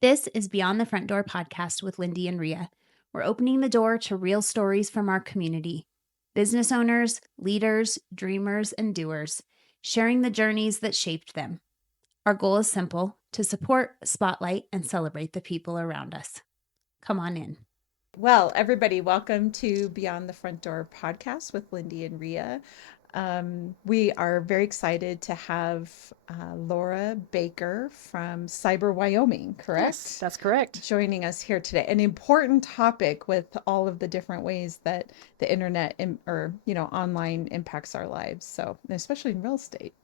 This is Beyond the Front Door podcast with Lindy and Rhea. We're opening the door to real stories from our community. Business owners, leaders, dreamers, and doers, sharing the journeys that shaped them. Our goal is simple: to support, spotlight, and celebrate the people around us. Come on in. Well, everybody, welcome to Beyond the Front Door podcast with Lindy and Rhea. We are very excited to have Laura Baker from Cyber Wyoming, correct? Yes, that's correct. Joining us here today. An important topic with all of the different ways that the internet or online impacts our lives. So, especially in real estate.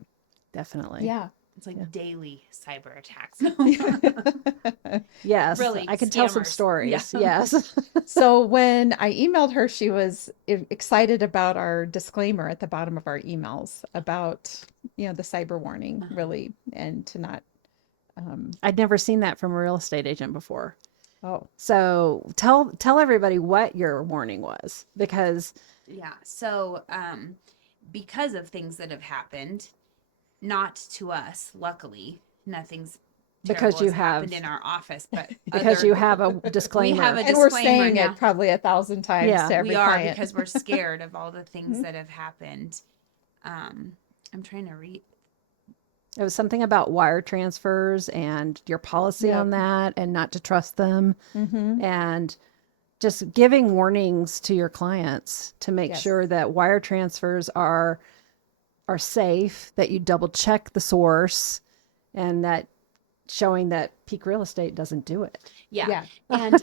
Definitely. Yeah. It's like daily cyber attacks. Yes, Really, I can tell some scammers. stories. Yeah. Yes. So when I emailed her, she was excited about our disclaimer at the bottom of our emails about, the cyber warning, really, and to not. I'd never seen that from a real estate agent before. Oh, So tell everybody what your warning was, because Yeah. So, because of things that have happened, not to us, luckily, nothing's Because terrible you has happened have- in our office, but because other- you have a disclaimer. we have a and we're disclaimer saying now. it probably 1,000 times Yeah. to every We are, client. because we're scared of all the things that have happened. I'm trying to read. It was something about wire transfers and your policy Yep. on that, and not to trust them, Mm-hmm. and just giving warnings to your clients to make Yes. sure that wire transfers are safe, that you double check the source, and that showing that Peak Real Estate doesn't do it. Yeah. And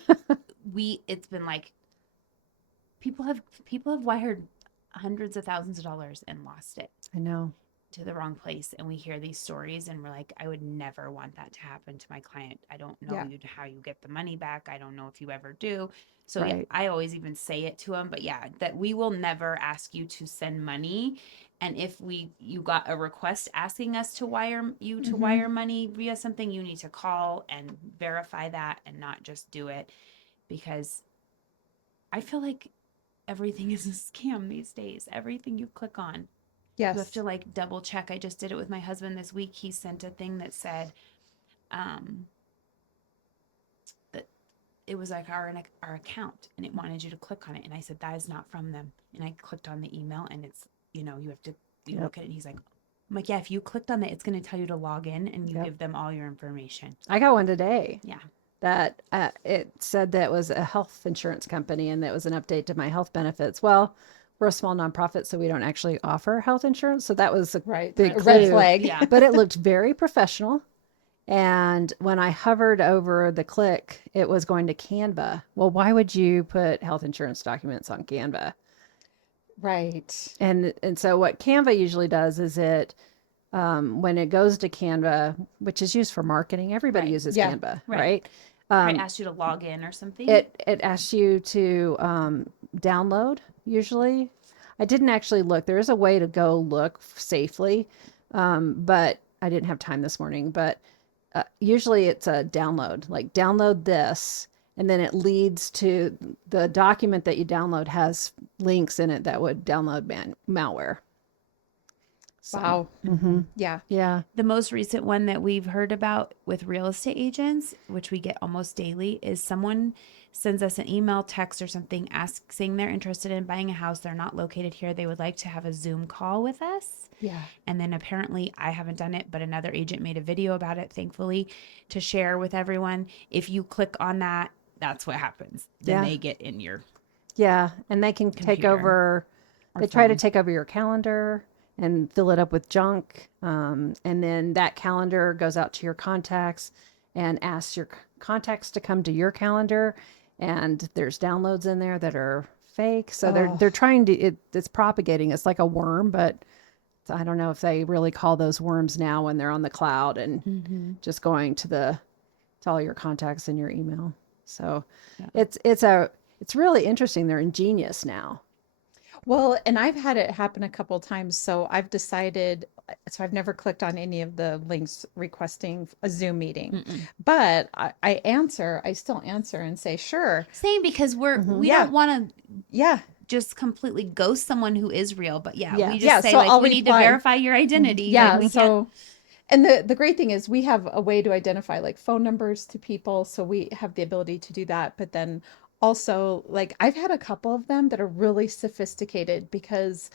it's been like, people have wired hundreds of thousands of dollars and lost it I know. to the wrong place, and we hear these stories and we're like, I would never want that to happen to my client. I don't know Yeah. how you get the money back. I don't know if you ever do. So Right. yeah, I always even say it to them, but yeah, that we will never ask you to send money. And if you got a request asking us to wire money via something, you need to call and verify that and not just do it, because I feel like everything is a scam these days. Everything you click on, Yes. you have to like double check. I just did it with my husband this week. He sent a thing that said that it was like our account, and it wanted you to click on it, and I said, that is not from them. And I clicked on the email, and it's, you have to look at it, and he's like, I'm like, yeah, if you clicked on that, it's going to tell you to log in, and you give them all your information. I got one today. Yeah. That it said that it was a health insurance company, and that was an update to my health benefits. Well, we're a small nonprofit, so we don't actually offer health insurance. So that was a Right. big A red clue. flag. Yeah. But it looked very professional. And when I hovered over the click, it was going to Canva. Well, why would you put health insurance documents on Canva? Right. And so what Canva usually does is it, when it goes to Canva, which is used for marketing, everybody Right. uses Yeah. Canva, Right. right? I asked you to log in or something. It asks you to download usually. I didn't actually look. There is a way to go look safely, but I didn't have time this morning. But usually it's a download, like download this, and then it leads to the document that you download has links in it that would download malware. So, Wow. mhm. Yeah. Yeah. The most recent one that we've heard about with real estate agents, which we get almost daily, is someone sends us an email, text, or something saying they're interested in buying a house. They're not located here. They would like to have a Zoom call with us. Yeah. And then apparently, I haven't done it, but another agent made a video about it, thankfully, to share with everyone. If you click on that, that's what happens. Then Yeah. they get in your Yeah. And they can take Computer over, or they try to phone. take over your calendar and fill it up with junk. And then that calendar goes out to your contacts and asks your contacts to come to your calendar. And there's downloads in there that are fake. So they're trying to, it's propagating. It's like a worm, but I don't know if they really call those worms now when they're on the cloud and just going to all your contacts in your email. So it's really interesting. They're ingenious now. Well, and I've had it happen a couple times. So I've decided, so I've never clicked on any of the links requesting a Zoom meeting, but I still answer and say, sure. Same, because we Yeah. don't want to Yeah. just completely ghost someone who is real. But yeah, Yeah. we just Yeah, say so like, I'll we need to reply. verify your identity. Yeah. Like, we can't. So, And the great thing is we have a way to identify like phone numbers to people. So we have the ability to do that. But then also like I've had a couple of them that are really sophisticated because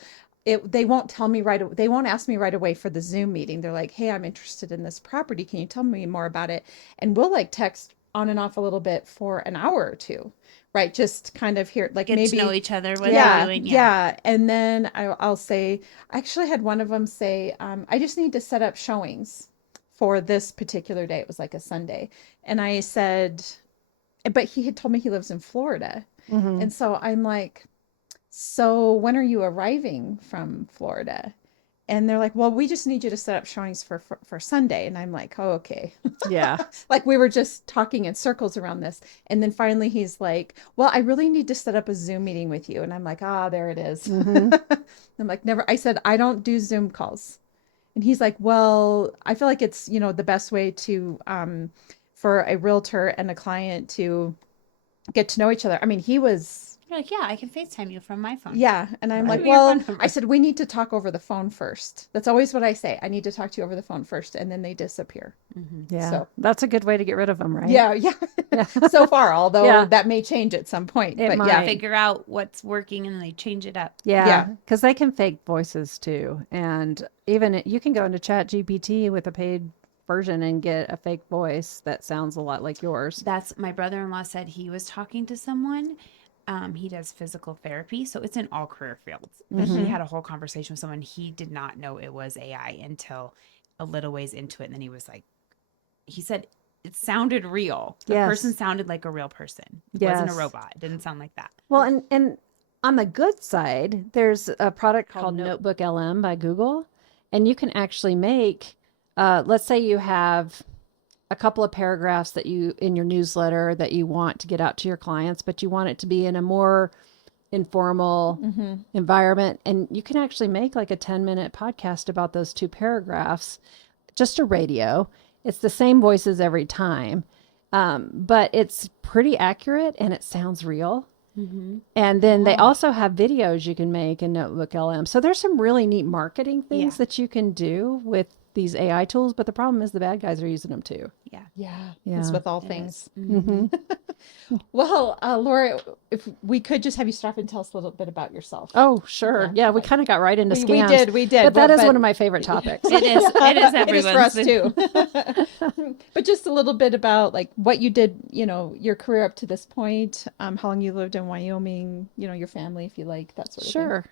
they won't tell me they won't ask me right away for the Zoom meeting. They're like, hey, I'm interested in this property. Can you tell me more about it? And we'll like text on and off a little bit for an hour or two, right? Just kind of hear like Get maybe to know each other, what they're yeah, doing. yeah. And then I'll say, I actually had one of them say, I just need to set up showings for this particular day. It was like a Sunday. And I said, but he had told me he lives in Florida. Mm-hmm. And so I'm like, so when are you arriving from Florida? And they're like, well, we just need you to set up showings for Sunday. And I'm like, oh, okay. Yeah. Like we were just talking in circles around this. And then finally he's like, well, I really need to set up a Zoom meeting with you. And I'm like, ah, there it is. Mm-hmm. I'm like, never. I said, I don't do Zoom calls. And he's like, well, I feel like it's, the best way to, for a realtor and a client to get to know each other. I mean, he was, You're like, yeah, I can FaceTime you from my phone. yeah. And I'm Right. like, Give me your well, phone number. I said, we need to talk over the phone first. That's always what I say. I need to talk to you over the phone first. And then they disappear. Yeah. So- That's a good way to get rid of them, right? Yeah. Yeah. Yeah. So far, although Yeah. that may change at some point. It But might. yeah. Figure out what's working and they change it up. Yeah, Yeah. because they can fake voices too, and even you can go into Chat GPT with a paid version and get a fake voice that sounds a lot like yours. That's my brother-in-law said he was talking to someone. He does physical therapy, so it's in all career fields. But he had a whole conversation with someone. He did not know it was AI until a little ways into it. And then he was like, he said it sounded real. The person Yes. sounded like a real person. It wasn't a Yes. robot. It didn't sound like that. Well, and on the good side, there's a product called Notebook LM by Google, and you can actually make, let's say you have a couple of paragraphs that you in your newsletter that you want to get out to your clients, but you want it to be in a more informal environment, and you can actually make like a 10-minute podcast about those two paragraphs, just a radio. It's the same voices every time, but it's pretty accurate and it sounds real. And then they also have videos you can make in Notebook LM. So there's some really neat marketing things Yeah. that you can do with these AI tools, but the problem is the bad guys are using them too. Yeah. Yeah. Yeah. It's with all It things. is. Mm-hmm. Well, Laura, if we could just have you stop and tell us a little bit about yourself. Oh, sure. Yeah. Yeah, we kind of got right into we scams. did. But that is But- one of my favorite topics. It is. It is It is for everyone's. us too. But just a little bit about like what you did, your career up to this point, how long you lived in Wyoming, your family, if you like, that sort of thing. Sure.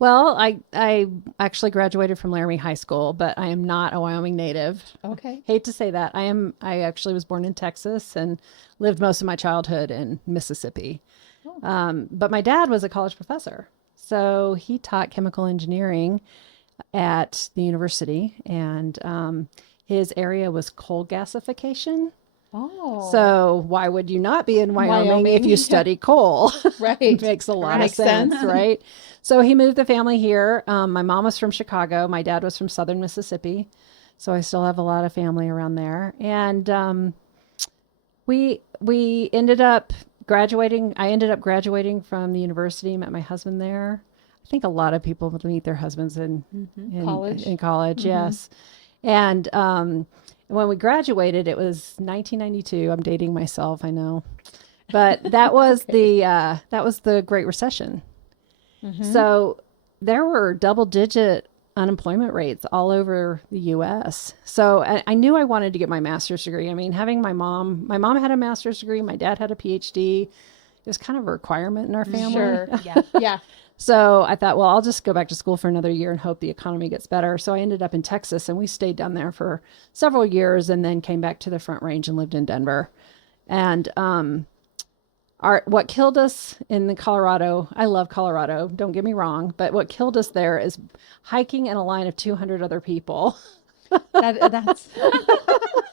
Well, I actually graduated from Laramie High School, but I am not a Wyoming native. Okay. Hate to say that. I actually was born in Texas and lived most of my childhood in Mississippi. But my dad was a college professor. So he taught chemical engineering at the university, and his area was coal gasification. Oh. So why would you not be in Wyoming, if Wyoming, you study coal? right. It makes a lot Makes of sense, sense. right? So he moved the family here. My mom was from Chicago. My dad was from southern Mississippi. So I still have a lot of family around there. And we ended up graduating. I ended up graduating from the university, met my husband there. I think a lot of people would meet their husbands in College. In college, yes. And when we graduated, it was 1992. I'm dating myself, I know, but that was the Great Recession. So there were double-digit unemployment rates all over the U.S. So I knew I wanted to get my master's degree. I mean, having my mom had a master's degree, my dad had a PhD. It was kind of a requirement in our family. Sure. Yeah. Yeah. So I thought, well, I'll just go back to school for another year and hope the economy gets better. So I ended up in Texas, and we stayed down there for several years and then came back to the Front Range and lived in Denver. And what killed us in the Colorado, I love Colorado, don't get me wrong, but what killed us there is hiking in a line of 200 other people. That's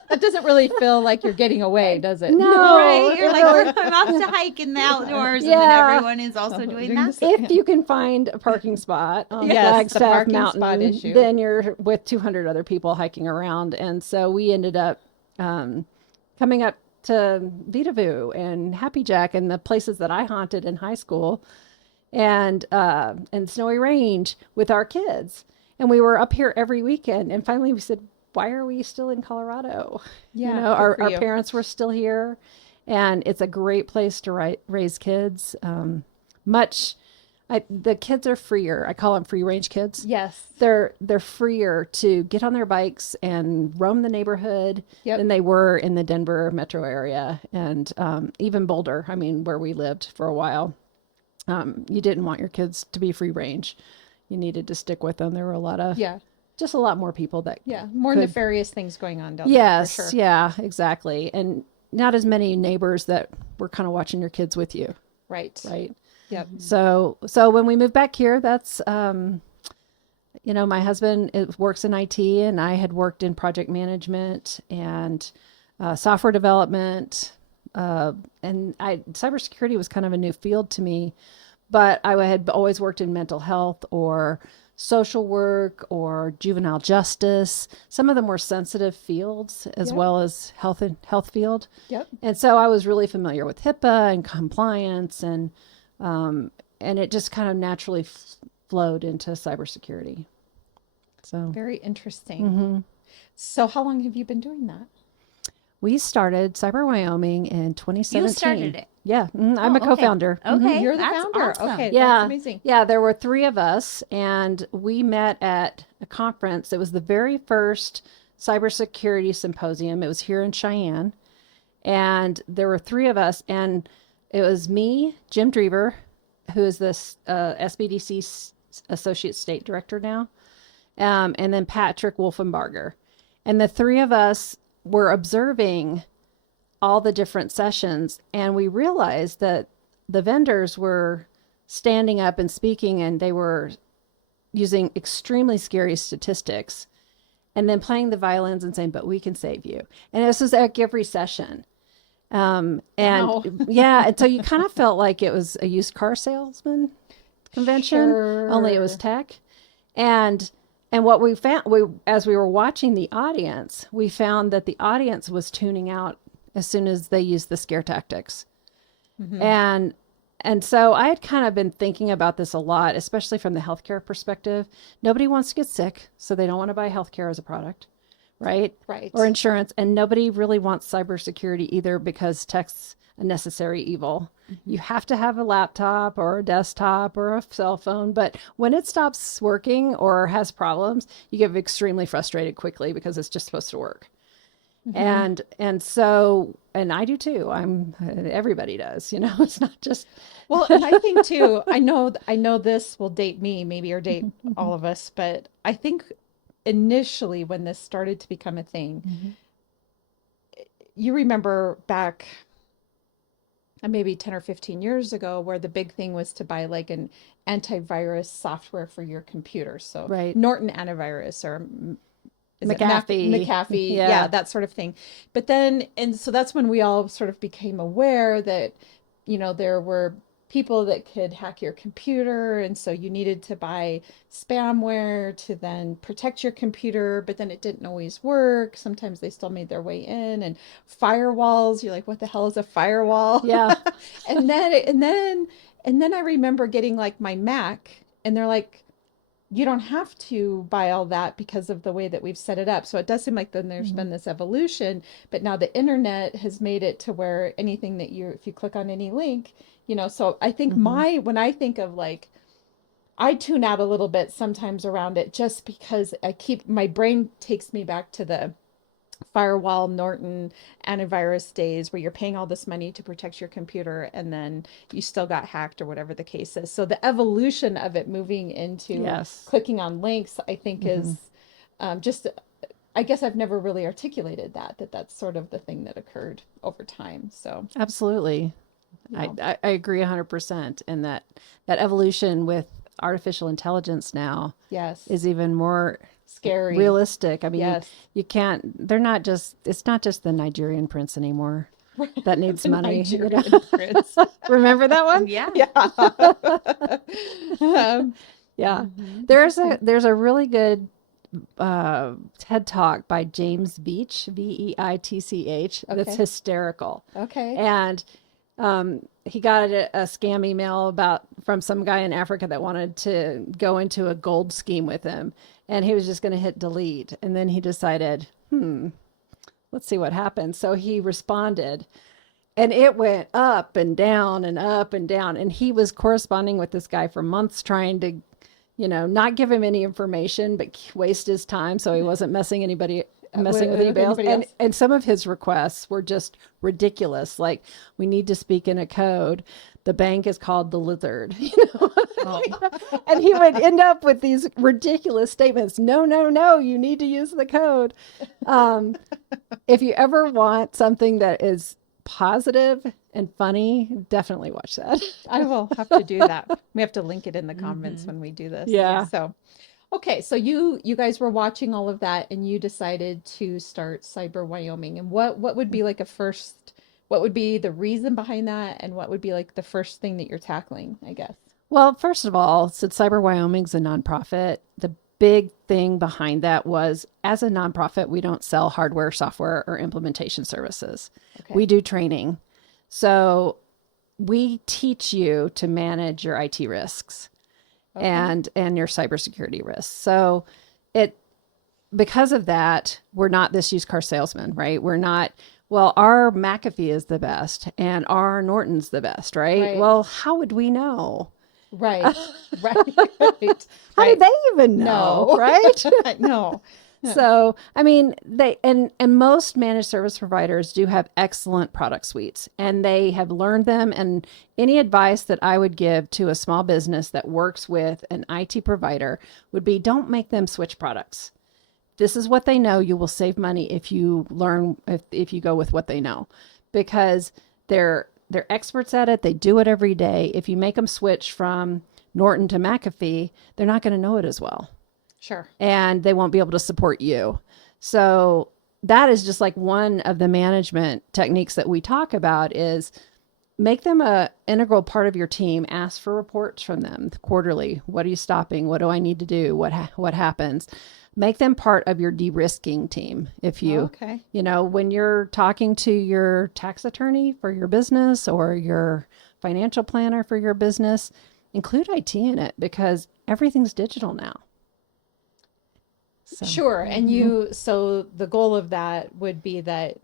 that doesn't really feel like you're getting away, does it? No. Right? You're like, really- I'm off to hike in the outdoors, and Yeah. then everyone is also doing doing that. the same. If you can find a parking spot on Yes, the Flagstaff parking Mountain, spot issue. then you're with 200 other people hiking around. And so we ended up coming up to Vitavue and Happy Jack and the places that I haunted in high school and Snowy Range with our kids. And we were up here every weekend. And finally we said, why are we still in Colorado? Yeah, You know, good our for you. parents were still here, and it's a great place to raise kids. Much, the kids are freer. I call them free range kids. Yes. They're freer to get on their bikes and roam the neighborhood Yep. than they were in the Denver metro area, and even Boulder. I mean, where we lived for a while. You didn't want your kids to be free range. You needed to stick with them. There were Yeah. just a lot more people that More could. nefarious things going on down there, Yes, for sure. yeah, exactly. And not as many neighbors that were kind of watching your kids with you, Right. right? Yep. So when we moved back here, that's my husband works in IT, and I had worked in project management and software development, and cybersecurity was kind of a new field to me, but I had always worked in mental health or social work or juvenile justice. Some of them were sensitive fields as Yep. well as health field. Yep. And so I was really familiar with HIPAA and compliance, and it just kind of naturally flowed into cybersecurity. So Very interesting. So how long have you been doing that? we started Cyber Wyoming in 2017. You started it. Yeah, I'm a okay. co-founder. Okay. You're the that's founder. awesome. Okay. Yeah, That's amazing. Yeah, there were three of us, and we met at a conference. It was the very first cybersecurity symposium. It was here in Cheyenne, and there were three of us, and it was me, Jim Drever, who is this SBDC Associate State Director now, and then Patrick Wolfenbarger. And the three of us were observing all the different sessions, and we realized that the vendors were standing up and speaking, and they were using extremely scary statistics and then playing the violins and saying, but we can save you. And this was at every session. And Wow. yeah, and so you kind of felt like it was a used car salesman convention, only it was Sure. tech. And what we found, as we were watching the audience, we found that the audience was tuning out as soon as they used the scare tactics. And so I had kind of been thinking about this a lot, especially from the healthcare perspective. Nobody wants to get sick, so they don't want to buy healthcare as a product, right? Right. Or insurance. And nobody really wants cybersecurity either, because tech's a necessary evil. You have to have a laptop or a desktop or a cell phone, but when it stops working or has problems, you get extremely frustrated quickly because it's just supposed to work. And so, and I do too. Everybody does, it's not just. Well, and I think too, I know this will date me maybe, or date all of us, but I think initially when this started to become a thing, you remember back maybe 10 or 15 years ago, where the big thing was to buy like an antivirus software for your computer. So Right. Norton antivirus, or is it McAfee. McAfee, Yeah. yeah, that sort of thing. But then, and so that's when we all sort of became aware that, there were people that could hack your computer, and so you needed to buy spamware to then protect your computer, but then it didn't always work. Sometimes they still made their way in, and firewalls, you're like, what the hell is a firewall? Yeah. and then I remember getting like my Mac, and they're like, you don't have to buy all that because of the way that we've set it up. So it does seem like then there's been this evolution, but now the internet has made it to where anything that if you click on any link, so I think when I think of like, I tune out a little bit sometimes around it, just because my brain takes me back to the firewall Norton antivirus days, where you're paying all this money to protect your computer, and then you still got hacked or whatever the case is. So the evolution of it moving into Yes. clicking on links, I think is just, I guess I've never really articulated that's sort of the thing that occurred over time. So Absolutely. I agree 100%. And that evolution with artificial intelligence now yes, is even more scary, realistic. I mean, Yes. you can't, it's not just the Nigerian prince anymore that needs money. Nigerian prince. Remember that one? Yeah. Yeah. Yeah. There's a really good TED Talk by James Beach, Veitch. That's Okay. hysterical. Okay. And he got a scam email from some guy in Africa that wanted to go into a gold scheme with him. and he was just going to hit delete. And then he decided, let's see what happens. So he responded, and it went up and down and up and down. And he was corresponding with this guy for months, trying to, not give him any information, but waste his time so he wasn't messing with anybody else. And some of his requests were just ridiculous. Like, we need to speak in a code. The bank is called the Lizard. Oh. And he would end up with these ridiculous statements. No, no, no, you need to use the code. If you ever want something that is positive and funny, definitely watch that. I will have to do that. We have to link it in the comments when we do this. Yeah. So, okay. So you guys were watching all of that and you decided to start Cyber Wyoming. And what would be like what would be the reason behind that? And what would be like the first thing that you're tackling, I guess? Well, first of all, since Cyber Wyoming's a nonprofit, the big thing behind that was, as a nonprofit, we don't sell hardware, software, or implementation services. Okay. We do training. So we teach you to manage your IT risks and your cybersecurity risks. So because of that, we're not this used car salesman, right? We're not, well, our McAfee is the best and our Norton's the best, right? Well, how would we know? Right. How do they even know? Right? No. So, I mean, and most managed service providers do have excellent product suites, and they have learned them. And any advice that I would give to a small business that works with an IT provider would be, don't make them switch products. This is what they know. You will save money if you learn, if you go with what they know, because they're experts at it. They do it every day. If you make them switch from Norton to McAfee, they're not going to know it as well. Sure. And they won't be able to support you. So that is just like one of the management techniques that we talk about, is make them a integral part of your team. Ask for reports from them quarterly. What are you stopping? What do I need to do? What happens? Make them part of your de-risking team. If you, when you're talking to your tax attorney for your business or your financial planner for your business, include IT in it, because everything's digital now. So. Sure. And so the goal of that would be that,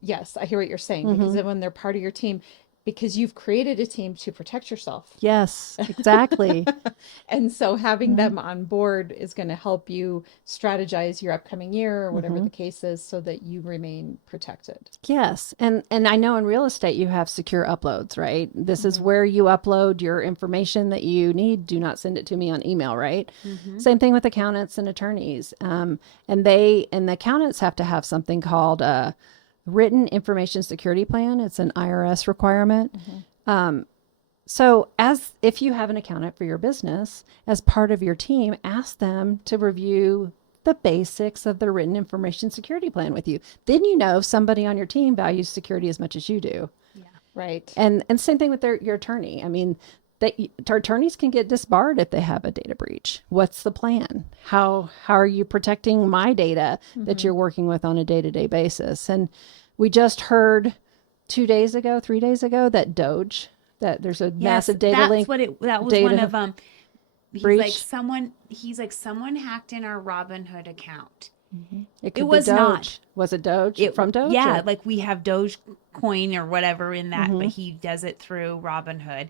yes, I hear what you're saying, because then when they're part of your team, because you've created a team to protect yourself. Yes, exactly. And so having them on board is going to help you strategize your upcoming year or whatever the case is, so that you remain protected. Yes. And I know in real estate you have secure uploads, right? This is where you upload your information that you need. Do not send it to me on email, right? Same thing with accountants and attorneys. And the accountants have to have something called a written information security plan. It's an IRS requirement. So if you have an accountant for your business, as part of your team, ask them to review the basics of the written information security plan with you. Then you know if somebody on your team values security as much as you do. Yeah. Right. And same thing with your attorney. I mean, our attorneys can get disbarred if they have a data breach. What's the plan? How are you protecting my data that you're working with on a day-to-day basis? And we just heard 3 days ago, that there's a massive data link. That was one of breach. He's like, someone hacked in our Robinhood account. It was Doge. not. Was it Doge? From Doge? Yeah, like we have Dogecoin or whatever in that, but he does it through Robinhood.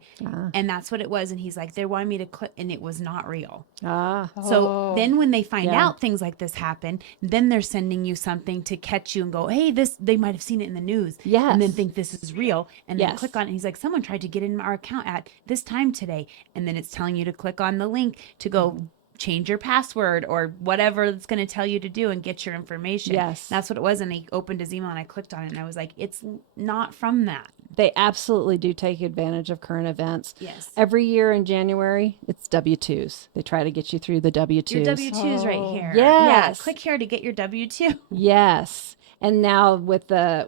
And that's what it was. And he's like, they wanted me to click, and it was not real. So then when they find out things like this happen, then they're sending you something to catch you and go, hey, they might have seen it in the news. Yes. And then think this is real. And then click on it. And he's like, someone tried to get in our account at this time today. And then it's telling you to click on the link to go change your password or whatever it's going to tell you to do and get your information. Yes. That's what it was. And he opened his email and I clicked on it and I was like, it's not from that. They absolutely do take advantage of current events. Yes. Every year in January, it's W-2s. They try to get you through the W-2s. Your W-2's right here. Yes. Yeah. Click here to get your W-2. Yes. And now with the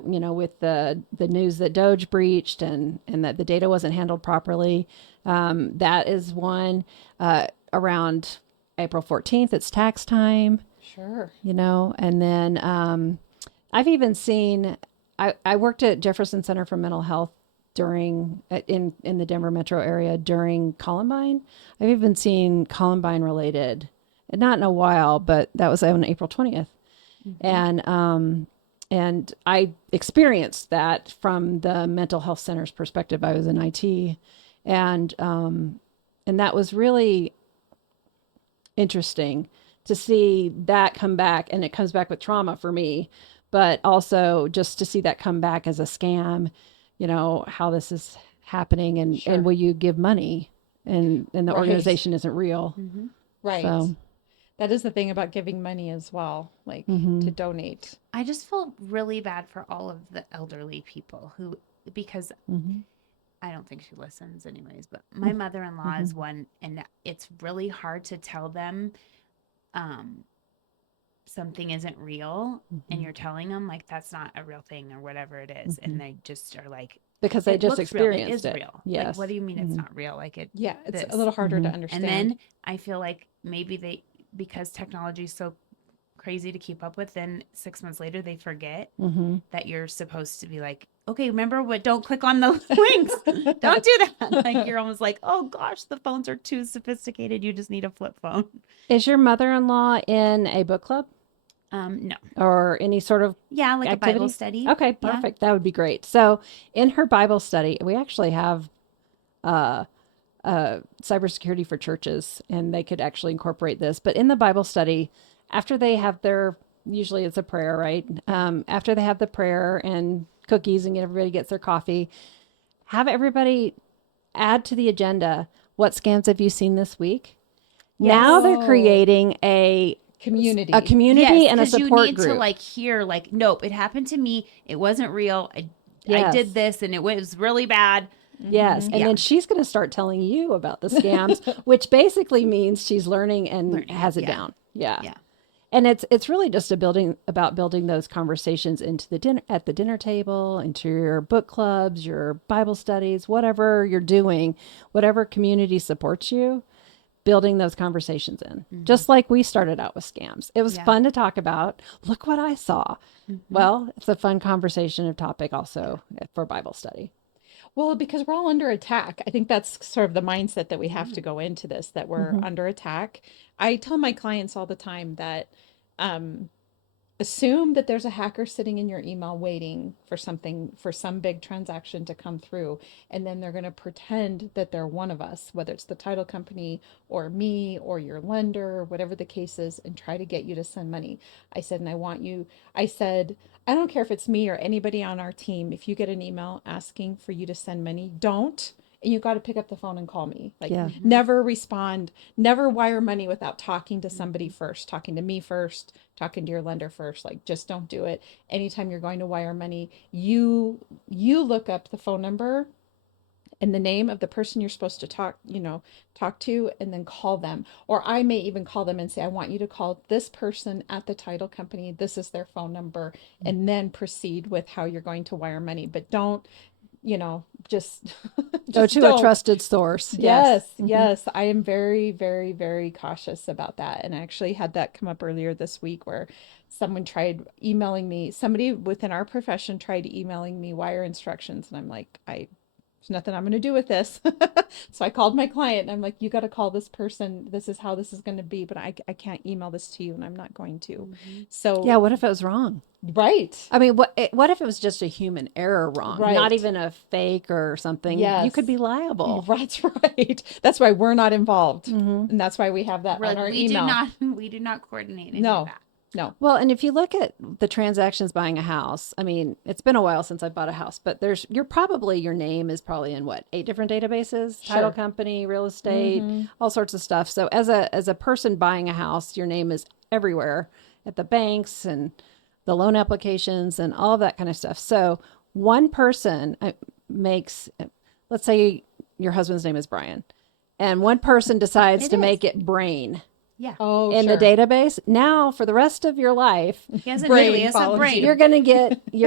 news that Doge breached and that the data wasn't handled properly, that is one. Around April 14th, it's tax time. Sure. And then I've even seen, I worked at Jefferson Center for Mental Health in the Denver metro area during Columbine. I've even seen Columbine related not in a while, but that was on April 20th. And I experienced that from the mental health center's perspective. I was in IT, and that was really interesting to see that come back, and it comes back with trauma for me, but also just to see that come back as a scam, how this is happening, and Sure. will you give money, and the Right. organization isn't real. Right. So, That is the thing about giving money as well, like to donate. I just feel really bad for all of the elderly people who, because I don't think she listens anyways, but my mother-in-law is one, and it's really hard to tell them something isn't real, and you're telling them like that's not a real thing or whatever it is, and they just are like, because they it just looks real. It experienced is it. real. Yes. Like, what do you mean it's not real? Like it. Yeah, it's this. a little harder to understand. And then I feel like maybe because technology is so crazy to keep up with, then 6 months later they forget that you're supposed to be like, okay, remember what? Don't click on those links. Don't do that. Like you're almost like, oh gosh, the phones are too sophisticated. You just need a flip phone. Is your mother-in-law in a book club No. or any sort of Yeah, like activity? a Bible study. Okay, Yeah. perfect. That would be great. So in her Bible study, we actually have cybersecurity for churches, and they could actually incorporate this. But in the Bible study, after they have usually it's a prayer, right? After they have the prayer and cookies and everybody gets their coffee, have everybody add to the agenda, what scams have you seen this week? Now they're creating a community. community and a 'cause you support need group. to like hear like, nope, it happened to me. It wasn't real. I Yes. did this and it was really bad. Yes. And then she's going to start telling you about the scams, which basically means she's learning and has it down. Yeah. Yeah. And it's really just about building those conversations into at the dinner table, into your book clubs, your Bible studies, whatever you're doing, whatever community supports you, building those conversations in. Just like we started out with scams. It was fun to talk about. Look what I saw. Well, it's a fun conversation topic also for Bible study. Well, because we're all under attack. I think that's sort of the mindset that we have to go into this, that we're under attack. I tell my clients all the time that assume that there's a hacker sitting in your email waiting for some big transaction to come through. And then they're going to pretend that they're one of us, whether it's the title company or me or your lender, or whatever the case is, and try to get you to send money. I said, I don't care if it's me or anybody on our team. If you get an email asking for you to send money, don't. And you got to pick up the phone and call me. Like, never respond, never wire money without talking to somebody first, talking to me first, talking to your lender first. Like, just don't do it. Anytime you're going to wire money, you look up the phone number and the name of the person you're supposed to talk to, and then call them. Or I may even call them and say, I want you to call this person at the title company. This is their phone number, and then proceed with how you're going to wire money. But don't, just Go to don't. a trusted source. Yes. I am very, very, very cautious about that. And I actually had that come up earlier this week where someone tried emailing me. Somebody within our profession tried emailing me wire instructions. And I'm like, there's nothing I'm going to do with this. So I called my client and I'm like, you got to call this person. This is how this is going to be, but I can't email this to you, and I'm not going to. So Yeah. What if it was wrong? right. I mean, what if it was just a human error wrong? Right. Not even a fake or something. Yes. You could be liable. That's right. That's why we're not involved. And that's why we have that on our email. We do not coordinate any No. of that. No. Well, and if you look at the transactions buying a house, I mean, it's been a while since I bought a house, but your name is probably in 8 different databases, title company, real estate, all sorts of stuff. So as a person buying a house, your name is everywhere at the banks and the loan applications and all of that kind of stuff. So one person let's say your husband's name is Brian, and one person decides to make it Brain. Yeah. Oh, in the database. Now, for the rest of your life, He has a Brain nucleus of follows brain. you're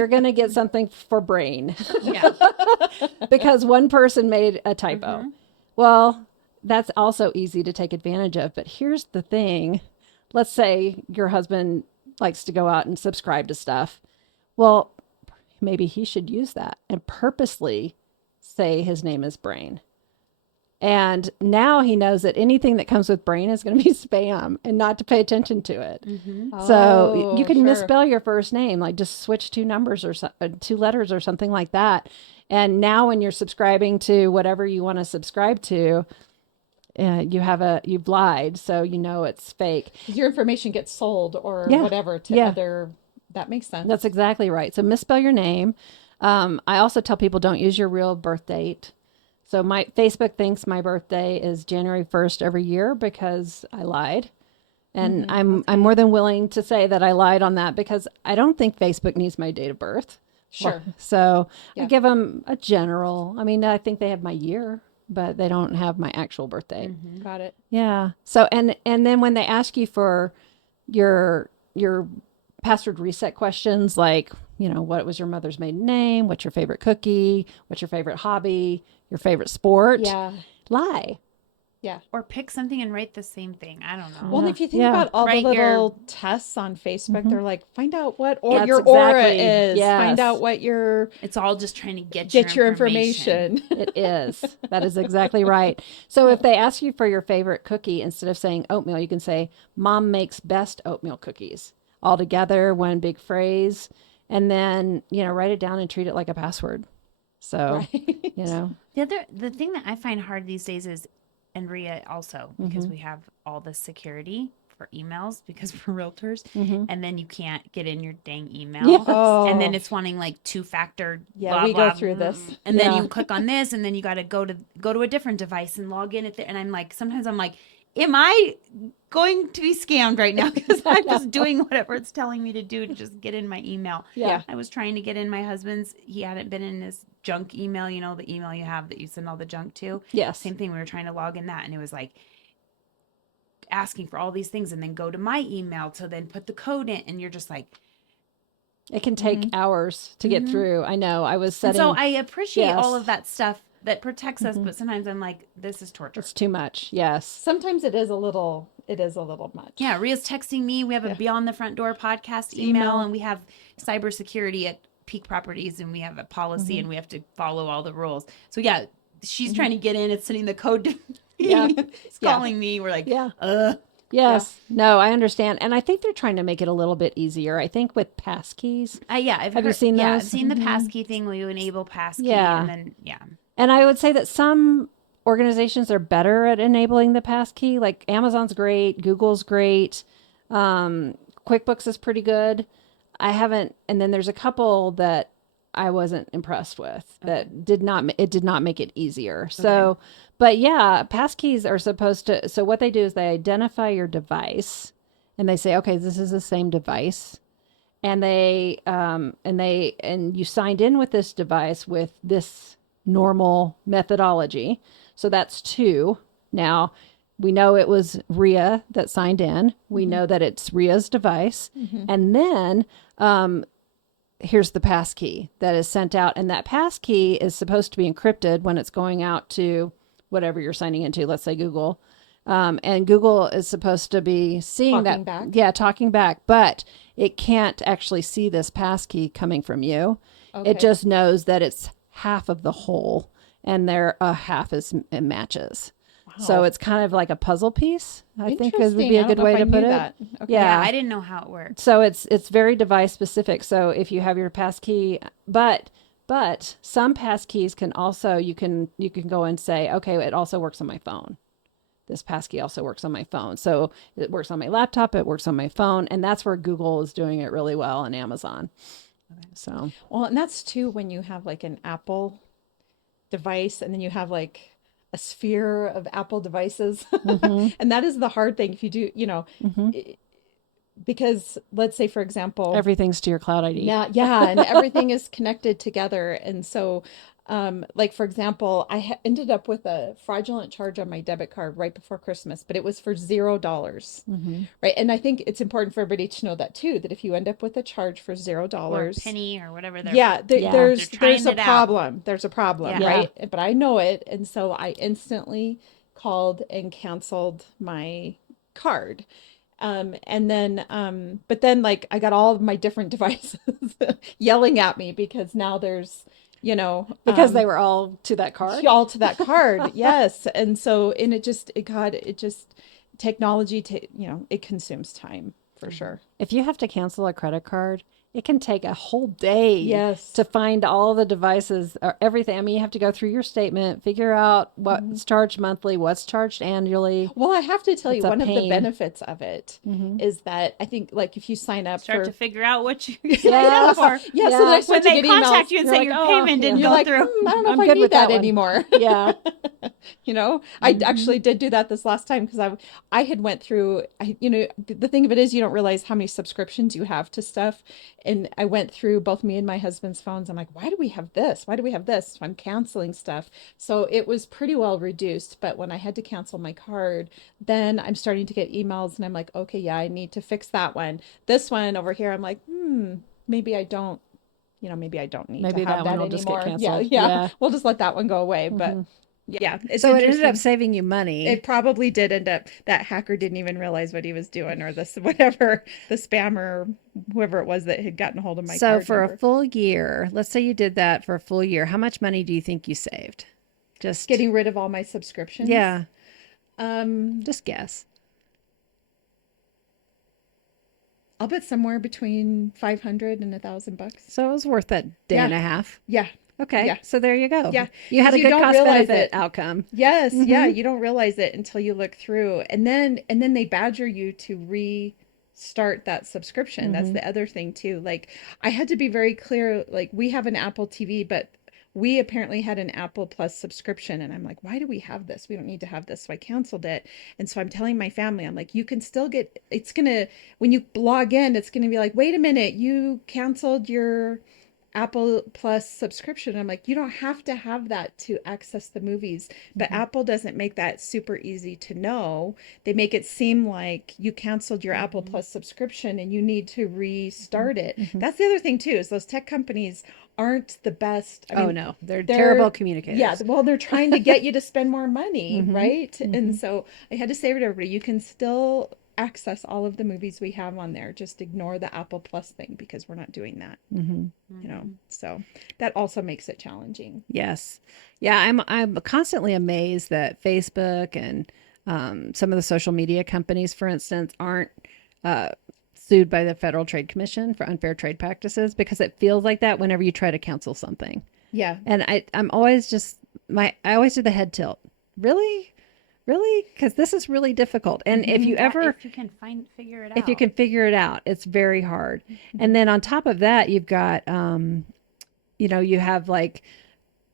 gonna get something for Brain Yeah. because one person made a typo. Well, that's also easy to take advantage of. But here's the thing: let's say your husband likes to go out and subscribe to stuff. Well, maybe he should use that and purposely say his name is Brain. And now he knows that anything that comes with brain is going to be spam and not to pay attention to it. Mm-hmm. So Oh, you can sure. misspell your first name, like just switch two numbers or two letters or something like that. And now when you're subscribing to whatever you want to subscribe to, you've lied, so you know it's fake. 'Cause your information gets sold or Yeah. whatever to Yeah. other. That makes sense. That's exactly right. So misspell your name. I also tell people don't use your real birth date. So my Facebook thinks my birthday is January 1st every year because I lied. And I'm more than willing to say that I lied on that because I don't think Facebook needs my date of birth. Sure. So I Yeah. give them a general. I mean, I think they have my year, but they don't have my actual birthday. Got it. Yeah. So and then when they ask you for your password reset questions like, what was your mother's maiden name? What's your favorite cookie? What's your favorite hobby? Your favorite sport? Yeah. Lie. Yeah. Or pick something and write the same thing. I don't know. Well, and Yeah. if you think Yeah. about all the Write your- little tests on Facebook, they're like, find out what That's your aura exactly- is. Find yes. out what your It's all just trying to get your information. It is. That is exactly right. So if they ask you for your favorite cookie, instead of saying oatmeal, you can say, Mom makes best oatmeal cookies. All together, one big phrase. And then, write it down and treat it like a password. So, Right. The thing that I find hard these days is, and Ria also, because we have all the security for emails because we're realtors, and then you can't get in your dang email. Yes. Oh. And then it's wanting like two-factor Yeah, blah, we blah, go through this. and then Yeah. you click on this, and then you got to go to a different device and log in at and I'm like, sometimes I'm like, am I going to be scammed right now? Because I'm just doing whatever it's telling me to do to just get in my email. Yeah. I was trying to get in my husband's. He hadn't been in his junk email, the email you have that you send all the junk to. Yes. Same thing. We were trying to log in that, and it was like asking for all these things, and then go to my email to then put the code in, and you're just like. It can take hours to get through. I know. I was And setting. so I appreciate all Yes. of that stuff that protects us, but sometimes I'm like, this is torture. It's too much. Yes. Sometimes it is a little much. Yeah, Ria's texting me. We have a Beyond the Front Door podcast email, and we have cybersecurity at Peak Properties, and we have a policy, and we have to follow all the rules. So yeah, she's trying to get in. It's sending the code to me. Yeah. It's calling me. We're like, Yeah. Yes. No, I understand. And I think they're trying to make it a little bit easier. I think with passkeys. yeah. Have you seen Yeah, those? I've seen the passkey thing where you enable passkey, Yeah. and then And I would say that some organizations are better at enabling the passkey. Like Amazon's great, Google's great, QuickBooks is pretty good. I haven't, and then there's a couple that I wasn't impressed with that did not make it easier. So, but yeah, passkeys are supposed to. So what they do is they identify your device, and they say, okay, this is the same device, and and you signed in with this device with this normal methodology. So that's two. Now we know it was Ria that signed in. We know that it's Ria's device. And then here's the passkey that is sent out. And that passkey is supposed to be encrypted when it's going out to whatever you're signing into, let's say Google. And Google is supposed to be seeing Talking that. back. Yeah, talking back. But it can't actually see this passkey coming from you. Okay. It just knows that it's half of the whole and their half it matches. So it's kind of like a puzzle piece, I think would be Interesting. a I don't good know way if I to put knew it. that. Okay. Yeah. I didn't know how it worked. So it's very device specific. So if you have your passkey, but some passkeys can also you can go and say, okay, it also works on my phone. This passkey also works on my phone. So it works on my laptop, it works on my phone, and that's where Google is doing it really well and Amazon. So Well, and that's too when you have like an Apple device and then you have like a sphere of Apple devices. And that is the hard thing if you do, because let's say, for example, everything's to your cloud ID. yeah, and everything is connected together. And so, like, for example, I ended up with a fraudulent charge on my debit card right before Christmas, but it was for $0. Right. And I think it's important for everybody to know that too, that if you end up with a charge for $0, Or a penny or whatever. yeah, Yeah. there's They're trying a it out. problem. There's a problem, Yeah. right? But I know it, and so I instantly called and canceled my card. And then, but then like I got all of my different devices yelling at me because now there's, you know, Because they were all to that card. all to that card. Yes. And so, and it just, technology, you know, it consumes time for sure. If you have to cancel a credit card, it can take a whole day Yes. to find all the devices or everything. I mean, you have to go through your statement, figure out what's charged monthly, what's charged annually. Well, I have to tell It's you, a one of the pain. benefits of it is that I think, like, if you sign up Start for to figure out what you Yeah. signed up for. yeah, so Yeah. then I When start to they get contact emails. you and You're say like, your "Oh, payment didn't yeah." You're go like, through. I don't know I'm if I good need with that that one. anymore. Yeah. You know, I actually did do that this last time because I had went through, you know, the thing of it is you don't realize how many subscriptions you have to stuff. And I went through both me and my husband's phones. I'm like, why do we have this? Why do we have this? So I'm canceling stuff. So it was pretty well reduced. But when I had to cancel my card, then I'm starting to get emails and I'm like, okay, yeah, I need to fix that one. This one over here, I'm like, maybe I don't, you know, maybe I don't need to Maybe have that one that will just get anymore. Yeah, canceled. yeah. Yeah. We'll just let that one go away. But yeah, it's So it ended up interesting. saving you money. It probably did end up that hacker didn't even realize what he was doing, or this whatever the spammer, whoever it was that had gotten hold of my So card for number. a full year, let's say you did that for a full year, how much money do you think you saved? Just Getting rid of all my subscriptions. Yeah, Um, just guess. I'll bet somewhere between 500 and $1,000. So it was worth that day and a half. Yeah. Okay. Yeah. So there you go. Yeah. You had 'Cause a you good don't cost realize benefit it. outcome. Yes. Yeah. You don't realize it until you look through, and then they badger you to restart that subscription. That's the other thing too. Like, I had to be very clear. Like, we have an Apple TV, but we apparently had an Apple Plus subscription, and I'm like, why do we have this? We don't need to have this. So I canceled it. And so I'm telling my family, I'm like, you can still get, it's gonna, when you log in, it's gonna be like, wait a minute, you canceled your Apple Plus subscription. I'm like, you don't have to have that to access the movies, but Apple doesn't make that super easy to know. They make it seem like you canceled your Apple Plus subscription and you need to restart it. That's the other thing too, is those tech companies aren't the best. I Oh mean, no, they're terrible communicators. yeah, well, they're trying to get you to spend more money, right? And so I had to say to everybody, you can still access all of the movies we have on there. Just ignore the Apple Plus thing because we're not doing that. You know, so that also makes it challenging. Yes. Yeah, I'm constantly amazed that Facebook and some of the social media companies, for instance, aren't sued by the Federal Trade Commission for unfair trade practices, because it feels like that whenever you try to cancel something. Yeah. And I'm always just I always do the head tilt. Really? Really? Because this is really difficult. And if you ever if you can figure it out. if you can figure it out, it's very hard. And then on top of that, you've got you know, you have like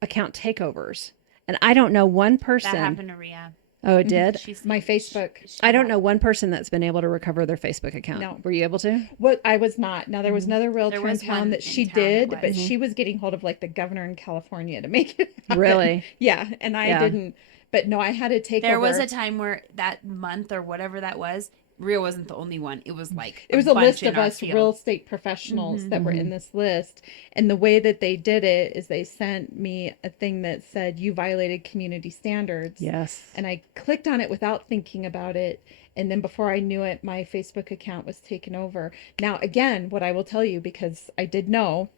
account takeovers. And I don't know one person. That happened to Rhea. Oh, it did? She's My Facebook. I don't know one person that's been able to recover their Facebook account. No. Were you able to? What I was not. Now there was another realtor There in was town one that in she town did, that but was. she was getting hold of like the governor in California to make it happen. Really? Yeah, and I Yeah. didn't. But no, I had to take There over. was a time where that month or whatever that was, Rhea wasn't the only one. It was like It was a bunch list in of our us field. real estate professionals that were in this list. And the way that they did it is they sent me a thing that said, you violated community standards. Yes. And I clicked on it without thinking about it. And then before I knew it, my Facebook account was taken over. Now, again, what I will tell you, because I did know,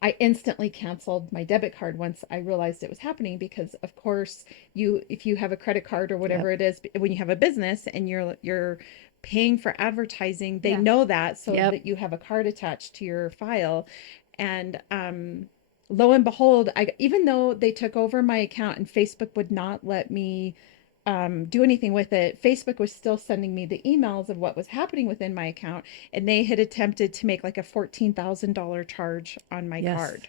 I instantly canceled my debit card once I realized it was happening, because of course if you have a credit card or whatever it is, when you have a business and you're paying for advertising, they know that, so that you have a card attached to your file. And lo and behold, even though they took over my account and Facebook would not let me do anything with it, Facebook was still sending me the emails of what was happening within my account, and they had attempted to make like a $14,000 charge on my card.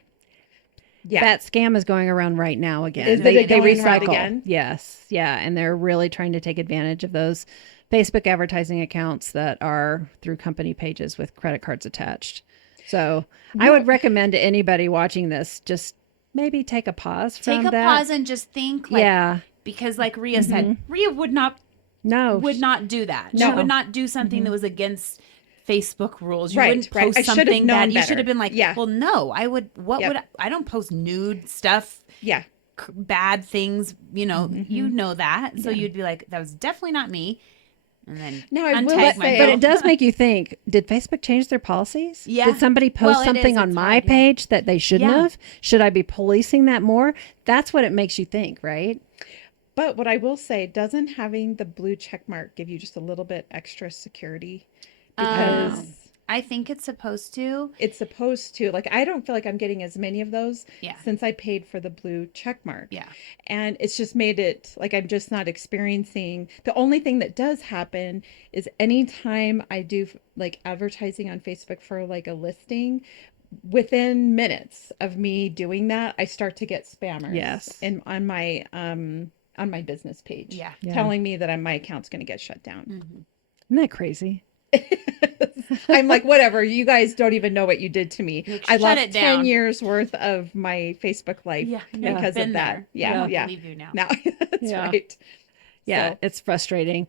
Yeah, That scam is going around right now again. Is they it going around recycle again? Yes. Yeah. And they're really trying to take advantage of those Facebook advertising accounts that are through company pages with credit cards attached. So I would recommend to anybody watching this, just maybe take a pause from Take a that. pause and just think. Like, Yeah. Because like Rhea said, Rhea would not do that. She No. would not do something that was against Facebook rules. You Right, wouldn't right. post I should have something known that you better. should have been like, Yeah. well, no, I would. What Yep. would I don't post nude stuff, yeah, bad things. You know, you know that. So you'd be like, that was definitely not me. and then Now, I will untag say- myself. But it does make you think, did Facebook change their policies? Yeah. Did somebody post Well, it something is. on It's my hard, yeah. page that they shouldn't Yeah. have? Should I be policing that more? That's what it makes you think, right? But what I will say, doesn't having the blue check mark give you just a little bit extra security? Because I think it's supposed to. it's supposed to. Like, I don't feel like I'm getting as many of those Yeah. since I paid for the blue check mark. Yeah. And it's just made it like I'm just not experiencing. The only thing that does happen is anytime I do like advertising on Facebook for like a listing, within minutes of me doing that, I start to get spammers. Yes. And on my business page. Yeah. Telling me that my account's going to get shut down. Isn't that crazy? I'm like, whatever. You guys don't even know what you did to me. Like, I shut lost it down. 10 years worth of my Facebook life because Been of that. there. Yeah. I don't Yeah. believe you now. Now, that's Yeah. right. Yeah, So- it's frustrating.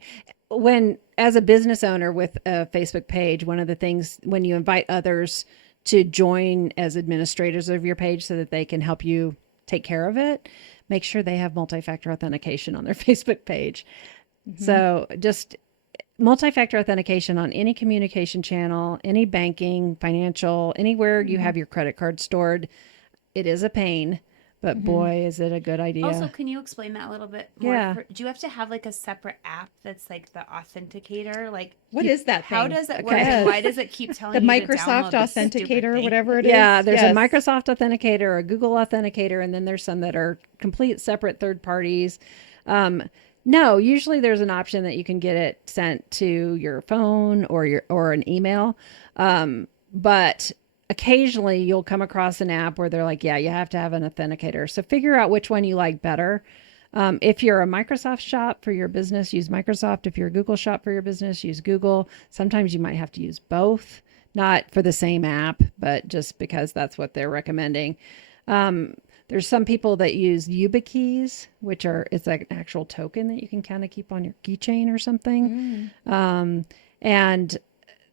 When, as a business owner with a Facebook page, one of the things when you invite others to join as administrators of your page so that they can help you take care of it, make sure they have multi-factor authentication on their Facebook page. So just multi-factor authentication on any communication channel, any banking, financial, anywhere you have your credit card stored. It is a pain, but boy, is it a good idea. Also, can you explain that a little bit more? Yeah. Do you have to have like a separate app that's like the authenticator? Like, What is that thing? how does it work? Okay. And why does it keep telling The you to Microsoft download this stupid Authenticator or thing? whatever it is? Yeah, there's Yes. a Microsoft Authenticator, a Google Authenticator, and then there's some that are complete separate third parties. No, usually there's an option that you can get it sent to your phone or an email. But occasionally you'll come across an app where they're like, yeah, you have to have an authenticator. So figure out which one you like better. If you're a Microsoft shop for your business, use Microsoft. If you're a Google shop for your business, use Google. Sometimes you might have to use both, not for the same app, but just because that's what they're recommending. There's some people that use YubiKeys, which it's like an actual token that you can kind of keep on your keychain or something. And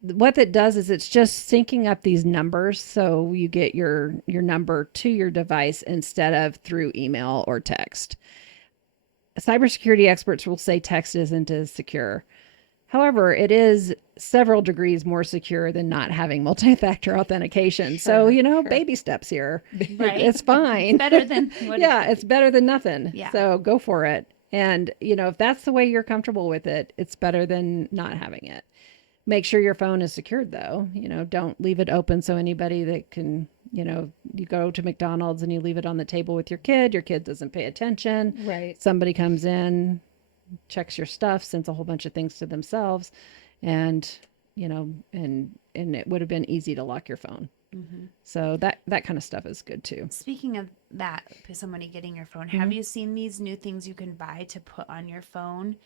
what that does is it's just syncing up these numbers so you get your number to your device instead of through email or text. Cybersecurity experts will say text isn't as secure. However, it is several degrees more secure than not having multi-factor authentication. So, baby steps here. Right. It's fine. Better than what Yeah, it's better than nothing. Yeah. So go for it. And, if that's the way you're comfortable with it, it's better than not having it. Make sure your phone is secured though. Don't leave it open so anybody that can, you go to McDonald's and you leave it on the table with your kid doesn't pay attention. Right. Somebody comes in, checks your stuff, sends a whole bunch of things to themselves, and and it would have been easy to lock your phone. So that kind of stuff is good too. Speaking of that, somebody getting your phone, have you seen these new things you can buy to put on your phone